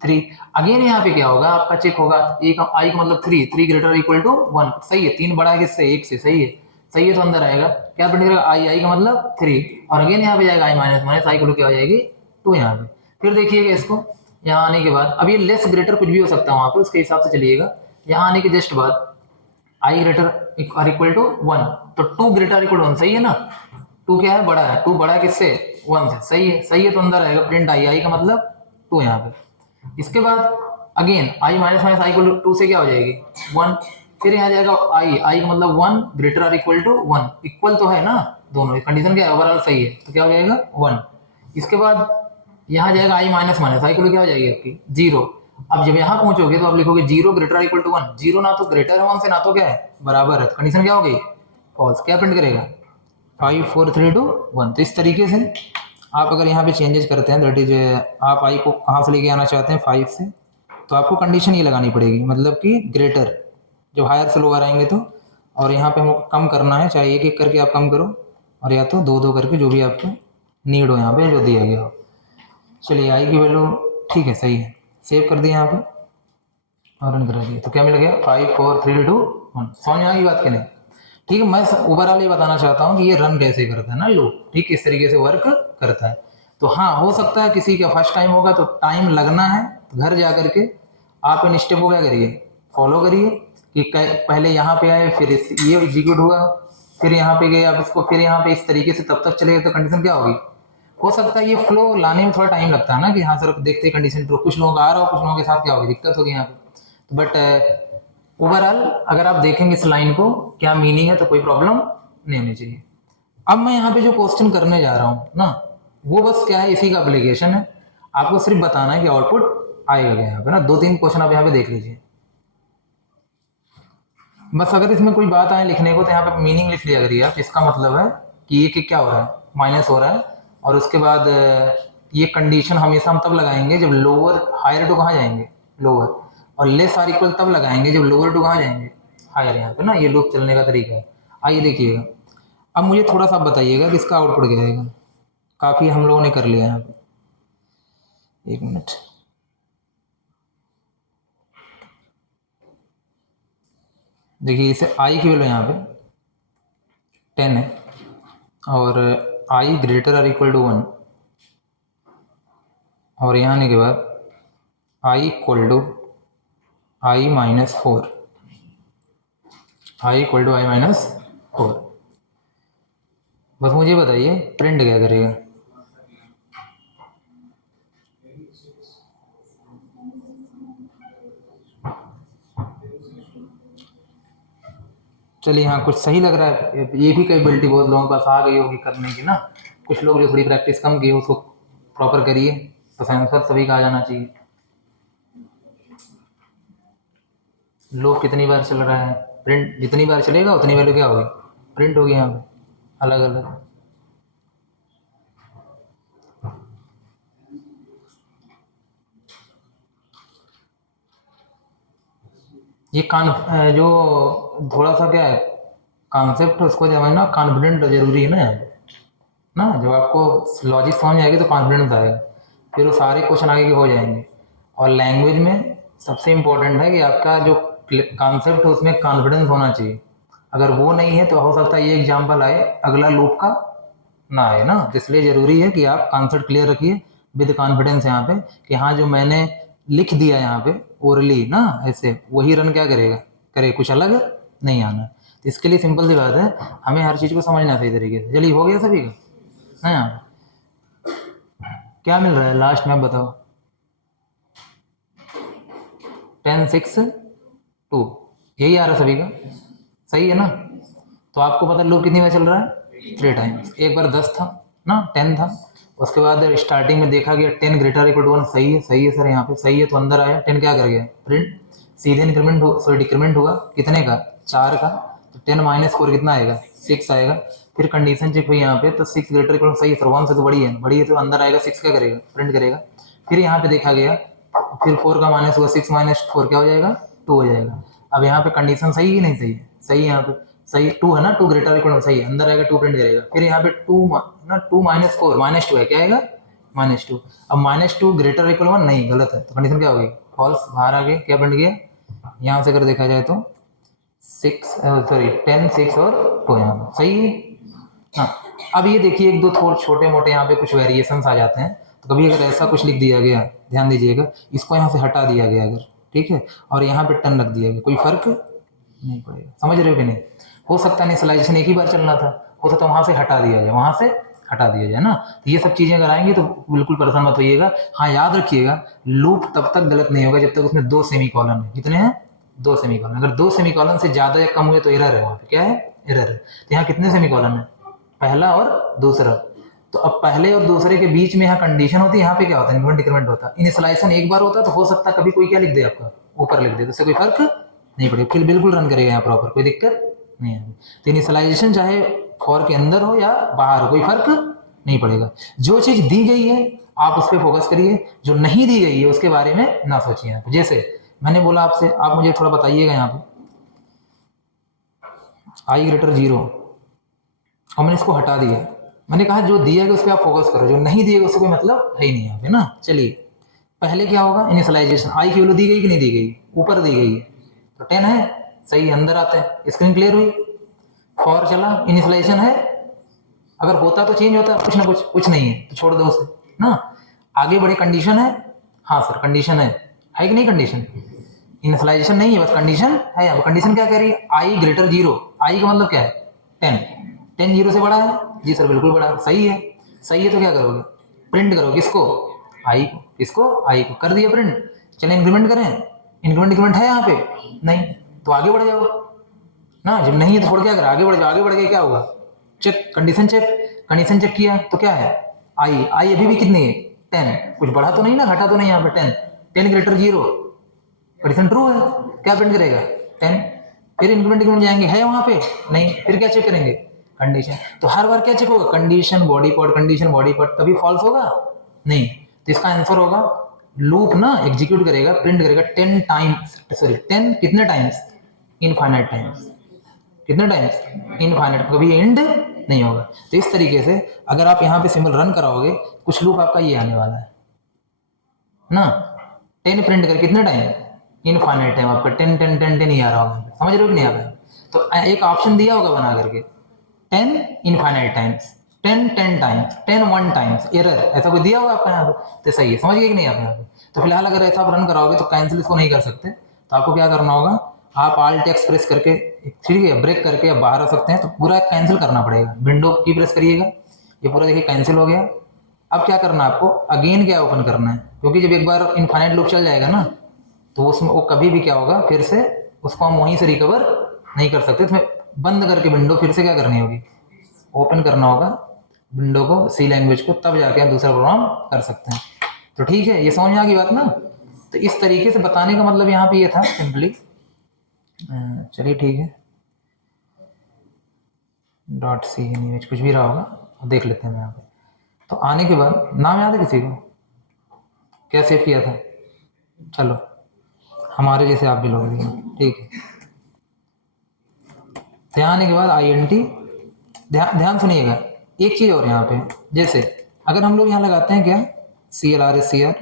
3। अगेन यहाँ पे क्या होगा आपका चेक होगा, एक आई का मतलब 3, 3 ग्रेटर इक्वल टू 1, सही है, 3 बड़ा है किससे 1 से, सही है, सही है, तो अंदर आएगा क्या प्रिंट करेगा आई का मतलब 3, और अगेन यहाँ पे जाएगा आई माइनस माइनस, आई क्या हो जाएगी 2 यहाँ पे। फिर देखिएगा इसको, यहाँ आने के बाद अब ये लेस ग्रेटर कुछ भी हो सकता है वहां पे, उसके हिसाब से चलिएगा। यहाँ आने के जस्ट बाद आई ग्रेटर आर इक्वल टू 1, तो 2 ग्रेटर इक्वल 1, सही है ना, 2 क्या है बड़ा है, 2 बड़ा है किससे 1 से, सही है, सही है, तो अंदर आएगा प्रिंट आई का मतलब 2 यहाँ पे। इसके बाद again I minus minus I equal to 2 से क्या हो जाएगी 1, फिर यहाँ जाएगा आई का मतलब 1 greater or equal to 1, equal तो है ना दोनों, कंडीशन क्या है ओवरऑल सही है, तो क्या हो जाएगा 1। इसके बाद यहाँ जाएगा आई माइनस माइनस, आई क्या हो जाएगी आपकी 0। अब जब यहाँ पहुंचोगे तो आप लिखोगे 0 ग्रेटर इक्वल टू 1, 0 ना तो ग्रेटर है 1 से ना तो क्या है बराबर है, तो कंडीशन क्या हो गई फॉल्स, क्या प्रिंट करेगा 5 4 3 2 1। तो इस तरीके से आप अगर यहाँ पे चेंजेस करते हैं, दैट इज आप आई को कहाँ से लेके आना चाहते हैं 5 से, तो आपको कंडीशन ये लगानी पड़ेगी, मतलब कि ग्रेटर जब हायर से लोअर आएंगे तो, और यहाँ पे हमको कम करना है, चाहे एक एक करके आप कम करो, और या तो दो दो करके जो भी आपको नीड हो यहाँ पे जो दिया गया हो। चलिए आई की वैल्यू ठीक है, सही है, सेव कर दिया यहाँ पे और रन करा दिया, तो क्या मिल गया 5 4 3 2 1। समझ में आ गई बात कि नहीं, ठीक है। मैं ओवरऑल ये बताना चाहता हूँ कि ये रन कैसे करता है ना लूप, ठीक किस तरीके से वर्क करता है। तो हाँ हो सकता है किसी का फर्स्ट टाइम होगा तो टाइम लगना है, तो घर जा करके आप इन स्टेप को क्या करिए फॉलो करिए, कि पहले यहाँ पे आए, फिर ये एग्जीक्यूट हुआ, फिर यहाँ पे गए आप इसको, फिर यहाँ पे इस तरीके से तब तक चलेगा, तो कंडीशन क्या होगी। हो सकता है ये फ्लो लाने में थोड़ा टाइम लगता है ना, कि हाँ सर देखते कंडीशन तो कुछ लोगों का आ रहा हो, कुछ लोगों के साथ क्या होगी दिक्कत होगी यहाँ पे, तो बट ओवरऑल अगर आप देखेंगे इस लाइन को क्या मीनिंग है तो कोई प्रॉब्लम नहीं होनी चाहिए। अब मैं यहाँ पे जो क्वेश्चन करने जा रहा हूँ ना, वो बस क्या है इसी का एप्लीकेशन है, आपको सिर्फ बताना है कि आउटपुट आएगा क्या यहाँ पे ना। 2-3 क्वेश्चन आप यहाँ पे देख लीजिए, बस अगर इसमें कोई बात आए लिखने को तो यहाँ पे मीनिंग लिख लिया करिए आप, इसका मतलब है कि ये क्या हो रहा है माइनस हो रहा है, और उसके बाद ये कंडीशन हमेशा हम तब लगाएंगे जब लोअर हायर टू कहाँ जाएंगे, लोअर, और लेस आर इक्वल तब लगाएंगे जब लोअर टू कहाँ जाएंगे, हायर। यहाँ पे ना ये लूप चलने का तरीका है। आइए देखिएगा, अब मुझे थोड़ा सा बताइएगा कि इसका आउटपुट क्या आएगा। काफ़ी हम लोगों ने कर लिया यहाँ पे, एक मिनट। देखिए इसे आई की वैल्यू यहाँ पे 10 है और I greater or equal to 1, और यहाँ आने के बाद I equal to I minus 4, I equal to I minus 4। बस मुझे बताइए प्रिंट क्या करेगा। चलिए हाँ, कुछ सही लग रहा है। ये भी कैपेबिलिटी बहुत लोगों के पास आ गई होगी करने की ना। कुछ लोग जो थोड़ी प्रैक्टिस कम की उसको प्रॉपर करिए, तो आंसर सभी का आ जाना चाहिए। लूप कितनी बार चल रहा है, प्रिंट जितनी बार चलेगा उतनी वैल्यू क्या होगी, प्रिंट होगी यहाँ पे अलग अलग। ये जो थोड़ा सा क्या है कॉन्सेप्ट उसको समझना, कॉन्फिडेंट जरूरी है ना यहाँ पे ना। जब आपको लॉजिक समझ आएगी तो कॉन्फिडेंस आएगा, फिर वो सारे क्वेश्चन आगे के हो जाएंगे। और लैंग्वेज में सबसे इम्पोर्टेंट है कि आपका जो कॉन्सेप्ट है उसमें कॉन्फिडेंस होना चाहिए। अगर वो नहीं है तो हो सकता है ये एग्जाम्पल आए, अगला लूप का ना आए ना। तो इसलिए ज़रूरी है कि आप कॉन्सेप्ट क्लियर रखिए विद कॉन्फिडेंस यहाँ पे, कि हाँ जो मैंने लिख दिया यहाँ पे ओरली ना ऐसे, वही रन क्या करेगा, करे, कुछ अलग नहीं आना। तो इसके लिए सिंपल सी बात है, हमें हर चीज़ को समझना सही तरीके से। चलिए हो गया सभी का है। यहाँ क्या मिल रहा है लास्ट में, आप बताओ। 10 6 2 यही आ रहा है सभी का, सही है ना। तो आपको पता लूप कितनी बार चल रहा है, 3 टाइम्स। एक बार 10 था ना, 10 था, उसके बाद स्टार्टिंग में देखा गया 10 ग्रेटर इक्वल टू 1, सही है, सही है सर, यहाँ पे सही है। तो अंदर आया 10 क्या कर गया, प्रिंट, सीधे इंक्रीमेंट हो सॉरी डिक्रीमेंट होगा कितने का, 4 का। तो 10 माइनस 4 कितना आएगा, 6 आएगा। फिर कंडीशन चेक हुई यहाँ पे, तो 6 ग्रेटर इक्वल सही है सर, 1 से तो बड़ी है, बड़ी है तो अंदर आएगा 6 क्या करेगा, प्रिंट करेगा। फिर यहाँ पे देखा गया, फिर 4 का माइनस होगा, 6 माइनस 4 क्या हो जाएगा, 2 हो जाएगा। अब यहाँ पे कंडीशन सही है कि नहीं सही है, सही है यहाँ पे, सही 2 है ना, 2 ग्रेटर इक्वल सही है, अंदर आएगा 2 प्रिंट करेगा। फिर यहाँ पे 2 ना 2 माइनस 4 माइनस 2 है, क्या आएगा -2। अब -2 ग्रेटर इक्वल 1 नहीं, गलत है, तो कंडीशन क्या होगी, फॉल्स। बाहर आ गए, क्या प्रिंट किया, यहाँ से अगर देखा जाए तो 6 सॉरी 10 6 और 2 यहाँ पे सही है। हाँ अब ये देखिए एक दो थोड़े छोटे मोटे यहाँ पे कुछ वेरिएशंस आ जाते हैं। तो कभी अगर ऐसा कुछ लिख दिया गया, ध्यान दीजिएगा, इसको यहाँ से हटा दिया गया अगर, ठीक है, और यहाँ पे 10 रख दिया गया, कोई फर्क नहीं पड़ेगा। समझ रहे हो कि नहीं। हो सकता है इनिशियलाइजेशन एक ही बार चलना था, हो सकता है वहाँ से हटा दिया जाए, वहाँ से हटा दिया जाए ना। तो ये सब चीज़ें अगर आएंगी तो बिल्कुल परेशान मत होइएगा। हाँ याद रखिएगा, लूप तब तक गलत नहीं होगा जब तक उसमें 2 सेमीकोलन है। कितने हैं, 2 सेमीकोलन। अगर 2 सेमीकोलन से ज़्यादा या कम हुए तो एरर है, वहाँ पे क्या है, एरर है। तो यहाँ कितने सेमीकोलन है, पहला और दूसरा। तो अब पहले और दूसरे के बीच में यहाँ कंडीशन होती है, यहाँ पे क्या होता है, इंक्रीमेंट डिक्रीमेंट होता है। इनिशियलाइजेशन एक बार होता है, तो हो सकता है कभी कोई क्या लिख दे आपका, ऊपर लिख दे, तो इससे कोई फर्क नहीं पड़ेगा, फिर बिल्कुल रन करेगा यहाँ प्रॉपर, कोई दिक्कत नहीं है। तो इनिशियलाइजेशन चाहे फॉर के अंदर हो या बाहर हो, कोई फर्क नहीं पड़ेगा। जो चीज़ दी गई है आप उस पर फोकस करिए, जो नहीं दी गई है उसके बारे में ना सोचिए। जैसे मैंने बोला आपसे, आप मुझे थोड़ा बताइएगा यहाँ पे आई ग्रेटर 0, और मैंने इसको हटा दिया। मैंने कहा जो दिया गया उस पर आप फोकस करो, जो नहीं दिया गया उससे कोई मतलब है ही नहीं यहाँ पे ना। चलिए पहले क्या होगा, इनिशियलाइजेशन, आई की वैल्यू दी गई कि नहीं दी गई, ऊपर दी गई है, तो 10 है, सही, अंदर आते हैं, स्क्रीन क्लियर हुई। फॉर चला, इनिशियलाइजेशन है, अगर होता तो चेंज होता, कुछ ना कुछ, कुछ नहीं है तो छोड़ दो उसे ना। आगे बढ़े, कंडीशन है, हाँ सर कंडीशन है कि नहीं, कंडीशन, इनिशियलाइजेशन नहीं है, बस कंडीशन है। अब कंडीशन क्या कह रही है, आई ग्रेटर 0, आई का मतलब क्या है, 10, 10 0 से बड़ा है, जी सर बिल्कुल बड़ा है, सही है, सही है। तो क्या करोगे, प्रिंट करो, किसको, आई को, किसको, आई को, कर दिया प्रिंट। चले इंक्रीमेंट करें, इंक्रीमेंट डिक्रीमेंट है यहाँ पे नहीं, तो आगे बढ़ जाओ ना। जब नहीं है तो छोड़ क्या करें, आगे बढ़ जाओ। आगे बढ़ के क्या होगा, check, condition check, condition check किया तो क्या है, आई, आई अभी भी कितनी है, 10, कुछ बढ़ा तो नहीं ना, घटा तो नहीं यहाँ पे, 10, 10 ग्रेटर 0, कंडीशन ट्रू है, क्या प्रिंट करेगा, 10। फिर इंक्रीमेंट डिक्रीमेंट जाएंगे, है वहाँ पे नहीं, फिर क्या चेक करेंगे, कंडीशन। तो हर बार क्या चेक होगा, condition body part, condition body part, तभी फॉल्स होगा नहीं, तो इसका आंसर होगा लूप ना एग्जीक्यूट करेगा, प्रिंट करेगा 10 टाइम्स, सॉरी 10 कितने टाइम्स, इनफाइनाइट टाइम्स, कितने टाइम्स, इनफाइनाइट, कभी एंड नहीं होगा। तो इस तरीके से अगर आप यहाँ पे सिंबल रन कराओगे कुछ लूप आपका ये आने वाला है ना, 10 प्रिंट कर कितने टाइम, इनफाइनाइट टाइम, आपका 10 10 10 10 ही आ रहा होगा, समझ रहे हो कि नहीं आ रहा है। तो एक ऑप्शन दिया होगा बना करके 10 infinite times, 10 10 times, 10 1 times, error, ऐसा कोई दिया होगा आपका यहाँ पे, तो सही है, समझ गए कि नहीं आप यहाँ पे। तो फिलहाल अगर ऐसा आप रन कराओगे तो कैंसिल इसको नहीं कर सकते, तो आपको क्या करना होगा, आप Alt X प्रेस करके, ठीक है, ब्रेक करके आप बाहर आ सकते हैं, तो पूरा कैंसिल करना पड़ेगा, विंडो की प्रेस करिएगा, ये पूरा देखिए कैंसिल हो गया। अब क्या करना है आपको, अगेन क्या ओपन करना है, क्योंकि जब एक बार इनफाइनाइट लूप चल जाएगा ना तो उसमें वो कभी भी क्या होगा, फिर से उसको हम वहीं से रिकवर नहीं कर सकते, तो बंद करके विंडो फिर से क्या करनी होगी, ओपन करना होगा विंडो को, सी लैंग्वेज को, तब जाके हम दूसरा प्रोग्राम कर सकते हैं। तो ठीक है, ये समझ में आ गई बात ना। तो इस तरीके से बताने का मतलब यहाँ पे ये था सिंपली, चलिए ठीक है, डॉट सी इमेज कुछ भी रहा होगा, देख लेते हैं यहाँ पे। तो आने के बाद नाम याद है किसी को, क्या सेव किया था, चलो हमारे जैसे आप भी लोग भी, ठीक है। तो यहाँ आने के बाद INT, ध्यान सुनिएगा एक चीज़ और यहाँ पे, जैसे अगर हम लोग यहाँ लगाते हैं क्या, CLR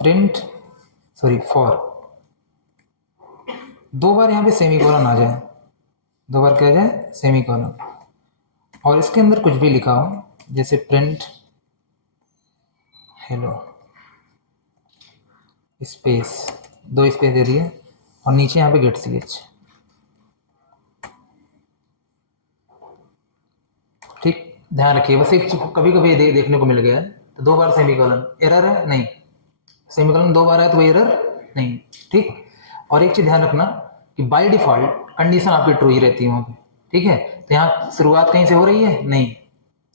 प्रिंट, सॉरी फॉर, दो बार यहाँ पे सेमीकोलन आ जाए, दो बार क्या आ जाए, सेमीकोलन, और इसके अंदर कुछ भी लिखा हो, जैसे प्रिंट हेलो स्पेस, दो स्पेस दे दिए, और नीचे यहाँ पे गेट CH, ठीक, ध्यान रखिए बस एक कभी कभी देखने को मिल गया है, तो दो बार सेमीकोलन, एरर है नहीं, सेमीकोलन दो बार है तो कोई एरर नहीं, ठीक। और एक चीज़ ध्यान रखना कि बाय डिफॉल्ट कंडीशन आपकी ट्रू ही रहती है वहाँ पे, ठीक है। तो यहाँ शुरुआत कहीं से हो रही है नहीं,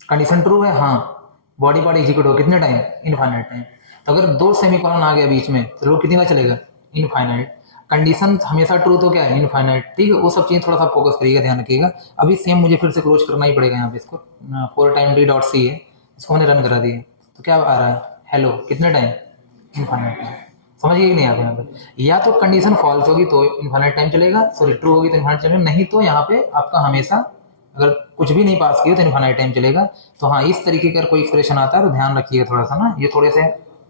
कंडीशन ट्रू है, हाँ, बॉडी पार्ट एग्जीक्यूट हो कितने टाइम, इनफाइनाइट टाइम। तो अगर दो सेमीकोलन आ गया बीच में तो लूप कितनी बार चलेगा, इनफाइनाइट, कंडीशन हमेशा ट्रू तो क्या है, इनफाइनाइट, ठीक है। वो सब चीज़ थोड़ा सा फोकस करिएगा, ध्यान रखिएगा। अभी सेम मुझे फिर से क्लोज करना ही पड़ेगा यहाँ पे इसको, 4 टाइम d.c है, इसको मैंने रन करा दिया, तो क्या आ रहा है, हेलो कितने टाइम, इनफाइनाइट टाइम, समझिए कि नहीं आप यहाँ पे, या तो कंडीशन फॉल्स होगी तो इनफाइनाइट टाइम चलेगा, सॉरी ट्रू होगी तो इनफाइनाइट चलेगा, नहीं तो यहाँ पे आपका हमेशा अगर कुछ भी नहीं पास किया तो इनफाइनाइट टाइम चलेगा। तो हाँ, इस तरीके का कोई एक्सप्रेशन आता है तो ध्यान रखिएगा थोड़ा सा ना, ये थोड़े से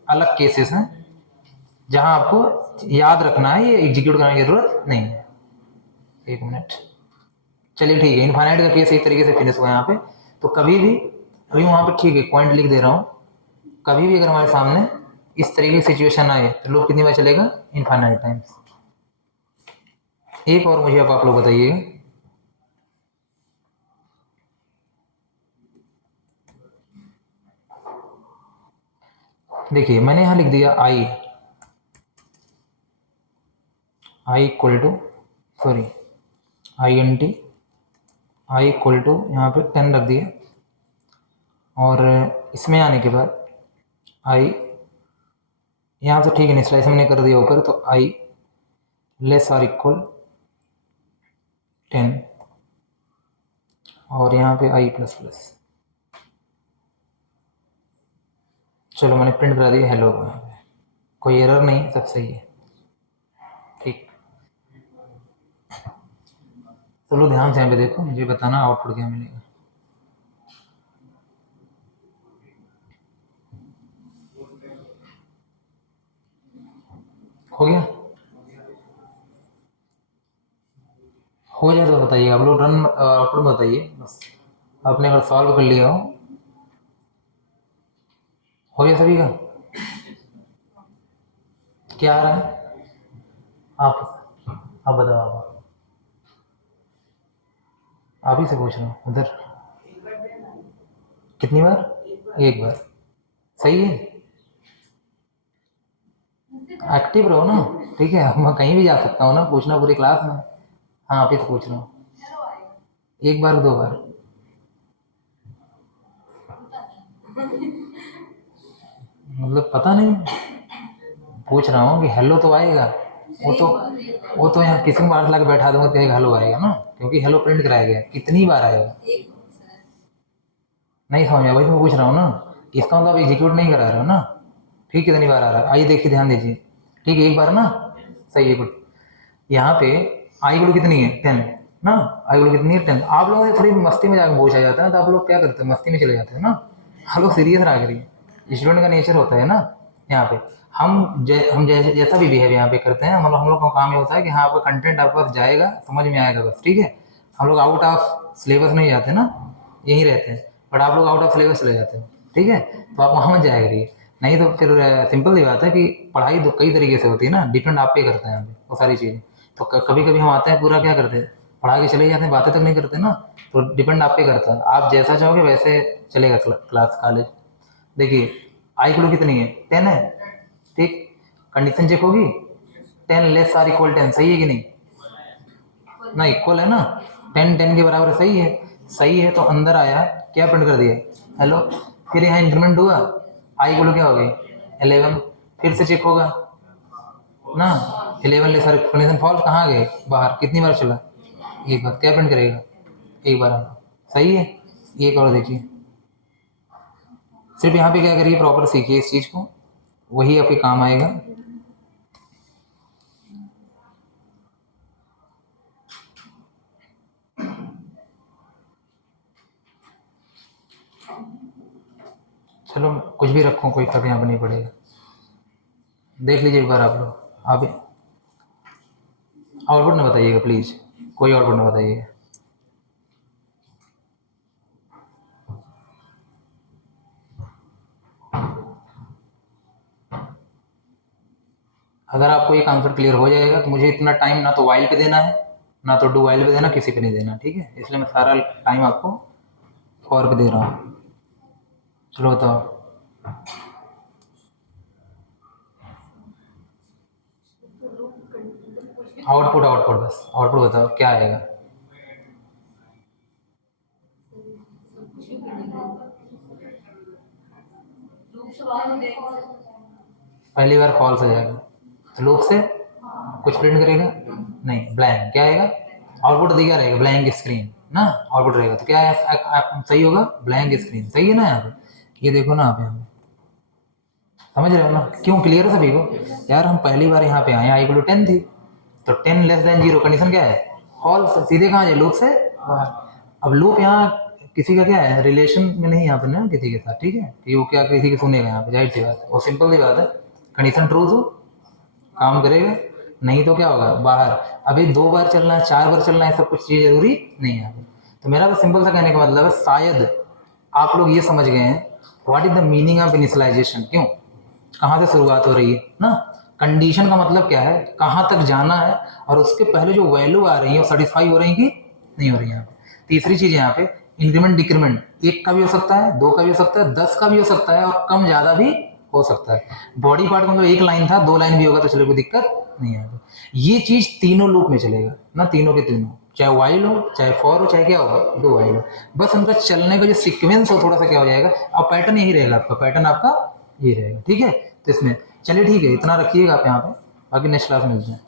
अलग केसेस हैं जहाँ आपको याद रखना है, ये एग्जीक्यूट करने की जरूरत नहीं है। एक मिनट, चलिए ठीक है, इनफाइनाइट का केस एक तरीके से फिनिश हुआ यहाँ पे। तो कभी भी, अभी वहाँ पे ठीक है पॉइंट लिख दे रहा हूँ, कभी भी अगर हमारे सामने इस तरीके की सिचुएशन आए तो लूप कितनी बार चलेगा, इनफाइनाइट टाइम्स। एक और मुझे अब आप लोग बताइएगा, देखिए मैंने यहाँ लिख दिया I equal to, sorry INT I equal to यहाँ पे 10 रख दिया, और इसमें आने के बाद आई यहाँ से ठीक है इनिशियलाइज हमने कर दिया ऊपर, तो आई लेस आर इक्वल 10, और यहाँ पे आई प्लस प्लस, चलो मैंने प्रिंट करा दिया हेलो, कोई एरर नहीं, सब सही है, ठीक। चलो ध्यान से यहाँ पे देखो, मुझे बताना आउटपुट क्या मिलेगा। हो गया, हो जाए तो बताइए, आप लोग रन आउटपुट बताइए बस, आपने अगर सॉल्व कर लिया हो गया सभी का, क्या आ रहा है, आप बताओ, आप ही से पूछ रहा हूँ उधर, कितनी बार, एक बार, सही है, एक्टिव रहो ना, ठीक है, मैं कहीं भी जा सकता हूँ ना, पूछना पूरी क्लास में, हाँ आप ही से पूछ रहा हूँ, एक बार दो बार, मतलब पता नहीं, पूछ रहा हूँ कि हेलो तो आएगा, वो तो यहाँ किसी बार ला के बैठा दूंगा तो हेलो आएगा ना, क्योंकि हेलो प्रिंट कराया गया, कितनी बार आएगा, नहीं समझ में, वही तो मैं पूछ रहा हूँ ना, इसका मतलब आप एग्जीक्यूट नहीं करा रहे हो ना। ठीक, कितनी बार आ रहा है, आइए देखिए, ध्यान दीजिए। ठीक है, एक बार ना, सही है, गुड। यहाँ पे आई वैल्यू कितनी है, 10 ना। आई वैल्यू कितनी है, 10। आप लोगों से थोड़ी मस्ती में जाकर पूछ आ जाता है ना, तो आप लोग क्या करते हैं, मस्ती में चले जाते हैं ना। हम लोग सीरियस रहा करिए, स्टूडेंट का नेचर होता है ना। यहाँ पे हम जैसा भी बिहेव यहाँ पे करते हैं, हम लोग का काम ये होता है कि हाँ, आपका कंटेंट आपके पास जाएगा, समझ में आएगा बस। ठीक है, हम लोग आउट ऑफ सिलेबस नहीं जाते ना, यहीं रहते हैं। बट आप लोग आउट ऑफ सिलेबस चले जाते हो। ठीक है, तो आप वहाँ मत जाया करिए, नहीं तो फिर सिंपल सी बात है कि पढ़ाई तो कई तरीके से होती है ना, डिपेंड आप पे करता है यहाँ पे वो सारी चीज़ें। तो कभी कभी हम आते हैं, पूरा क्या करते हैं, पढ़ा के चले जाते हैं, बातें तक नहीं करते ना। तो डिपेंड आप पे करता है, आप जैसा चाहोगे वैसे चलेगा क्लास कॉलेज। देखिए, आई क्यू कितनी है, 10 है। ठीक, कंडीशन चेक होगी, 10 लेस आर इक्वल 10, सही है कि नहीं ना, इक्वल है ना, 10 10 के बराबर है, सही है। सही है, तो अंदर आया, क्या प्रिंट कर दिया, हेलो। फिर यहाँ इंक्रीमेंट हुआ, आई बोलो क्या हो गई, 11। फिर से चेक होगा ना, 11 ले सारे कंडीशन फॉल्स, कहाँ गए बाहर, कितनी बार चला, एक बार, क्या प्रिंट करेगा, एक बार आना, सही है। एक और देखिए, सिर्फ यहाँ पे क्या करिए, प्रॉपर सीखिए इस चीज़ को, वही आपके काम आएगा। चलो कुछ भी रखो, कोई फर्क यहाँ पर नहीं पड़ेगा। देख लीजिए एक बार आप लोग, आप आउटपुट ना बताइएगा प्लीज़, कोई आउटपुट ना बताइएगा। अगर आपको एक आंसर क्लियर हो जाएगा तो मुझे इतना टाइम ना तो वाइल पे देना है, ना तो डू वाइल पे देना, किसी पे नहीं देना। ठीक है, इसलिए मैं सारा टाइम आपको फॉर पे दे रहा हूँ। चलो बताओ, आउटपुट आउटपुट बस आउटपुट बताओ क्या आएगा। पहली बार फॉल्स आ जाएगा, तो लूप से कुछ प्रिंट करेगा नहीं, ब्लैंक। क्या आएगा, आउटपुट दिया रहेगा ब्लैंक स्क्रीन ना, आउटपुट रहेगा तो क्या है, सही होगा, ब्लैंक स्क्रीन, सही है ना। यहाँ पे ये देखो ना, आप यहाँ पे समझ रहे हो ना, क्यों, क्लियर है सभी को। यार हम पहली बार यहाँ पे आए, आई इक्वल 10 थी, तो 10 लेस देन 0 कंडीशन क्या है, फॉल्स, सीधे कहाँ जाए, लूप से बाहर। अब लूप यहाँ किसी का क्या है, रिलेशन में नहीं यहाँ पे ना किसी के साथ। ठीक है, कि वो क्या किसी की सुनेगा यहाँ पे, जाहिर सी बात है, वो सिंपल सी बात है। कंडीशन ट्रू हो काम करेगा, नहीं तो क्या होगा, बाहर। अभी 2 बार चलना है, 4 बार चलना है, सब कुछ चीज़ जरूरी नहीं है। तो मेरा बस सिंपल सा कहने का मतलब है, शायद आप लोग ये समझ गए हैं what is the meaning of initialization, क्यों, कहाँ से शुरुआत हो रही है ना। कंडीशन का मतलब क्या है, कहाँ तक जाना है, और उसके पहले जो वैल्यू आ रही है वो सेटिस्फाई हो रही है कि नहीं हो रही है। तीसरी चीज़ यहाँ पे इंक्रीमेंट डिक्रीमेंट, 1 का भी हो सकता है, 2 का भी हो सकता है, 10 का भी हो सकता है, और कम ज़्यादा भी हो सकता है। बॉडी पार्ट का मतलब 1 लाइन था, 2 लाइन भी होगा तो चलो कोई दिक्कत नहीं आएगी। ये चीज़ तीनों लूप में चलेगा ना, तीनों के तीनों, चाहे वाइल हो, चाहे फॉर हो, चाहे क्या हो, 2 वाइल हो। बस उनका चलने का जो सीक्वेंस हो थोड़ा सा क्या हो जाएगा, और पैटर्न यही रहेगा आपका, पैटर्न आपका ये रहेगा। ठीक है, तो इसमें चलिए ठीक है, इतना रखिएगा आप यहाँ पे, बाकी नेक्स्ट क्लास में मिलते हैं।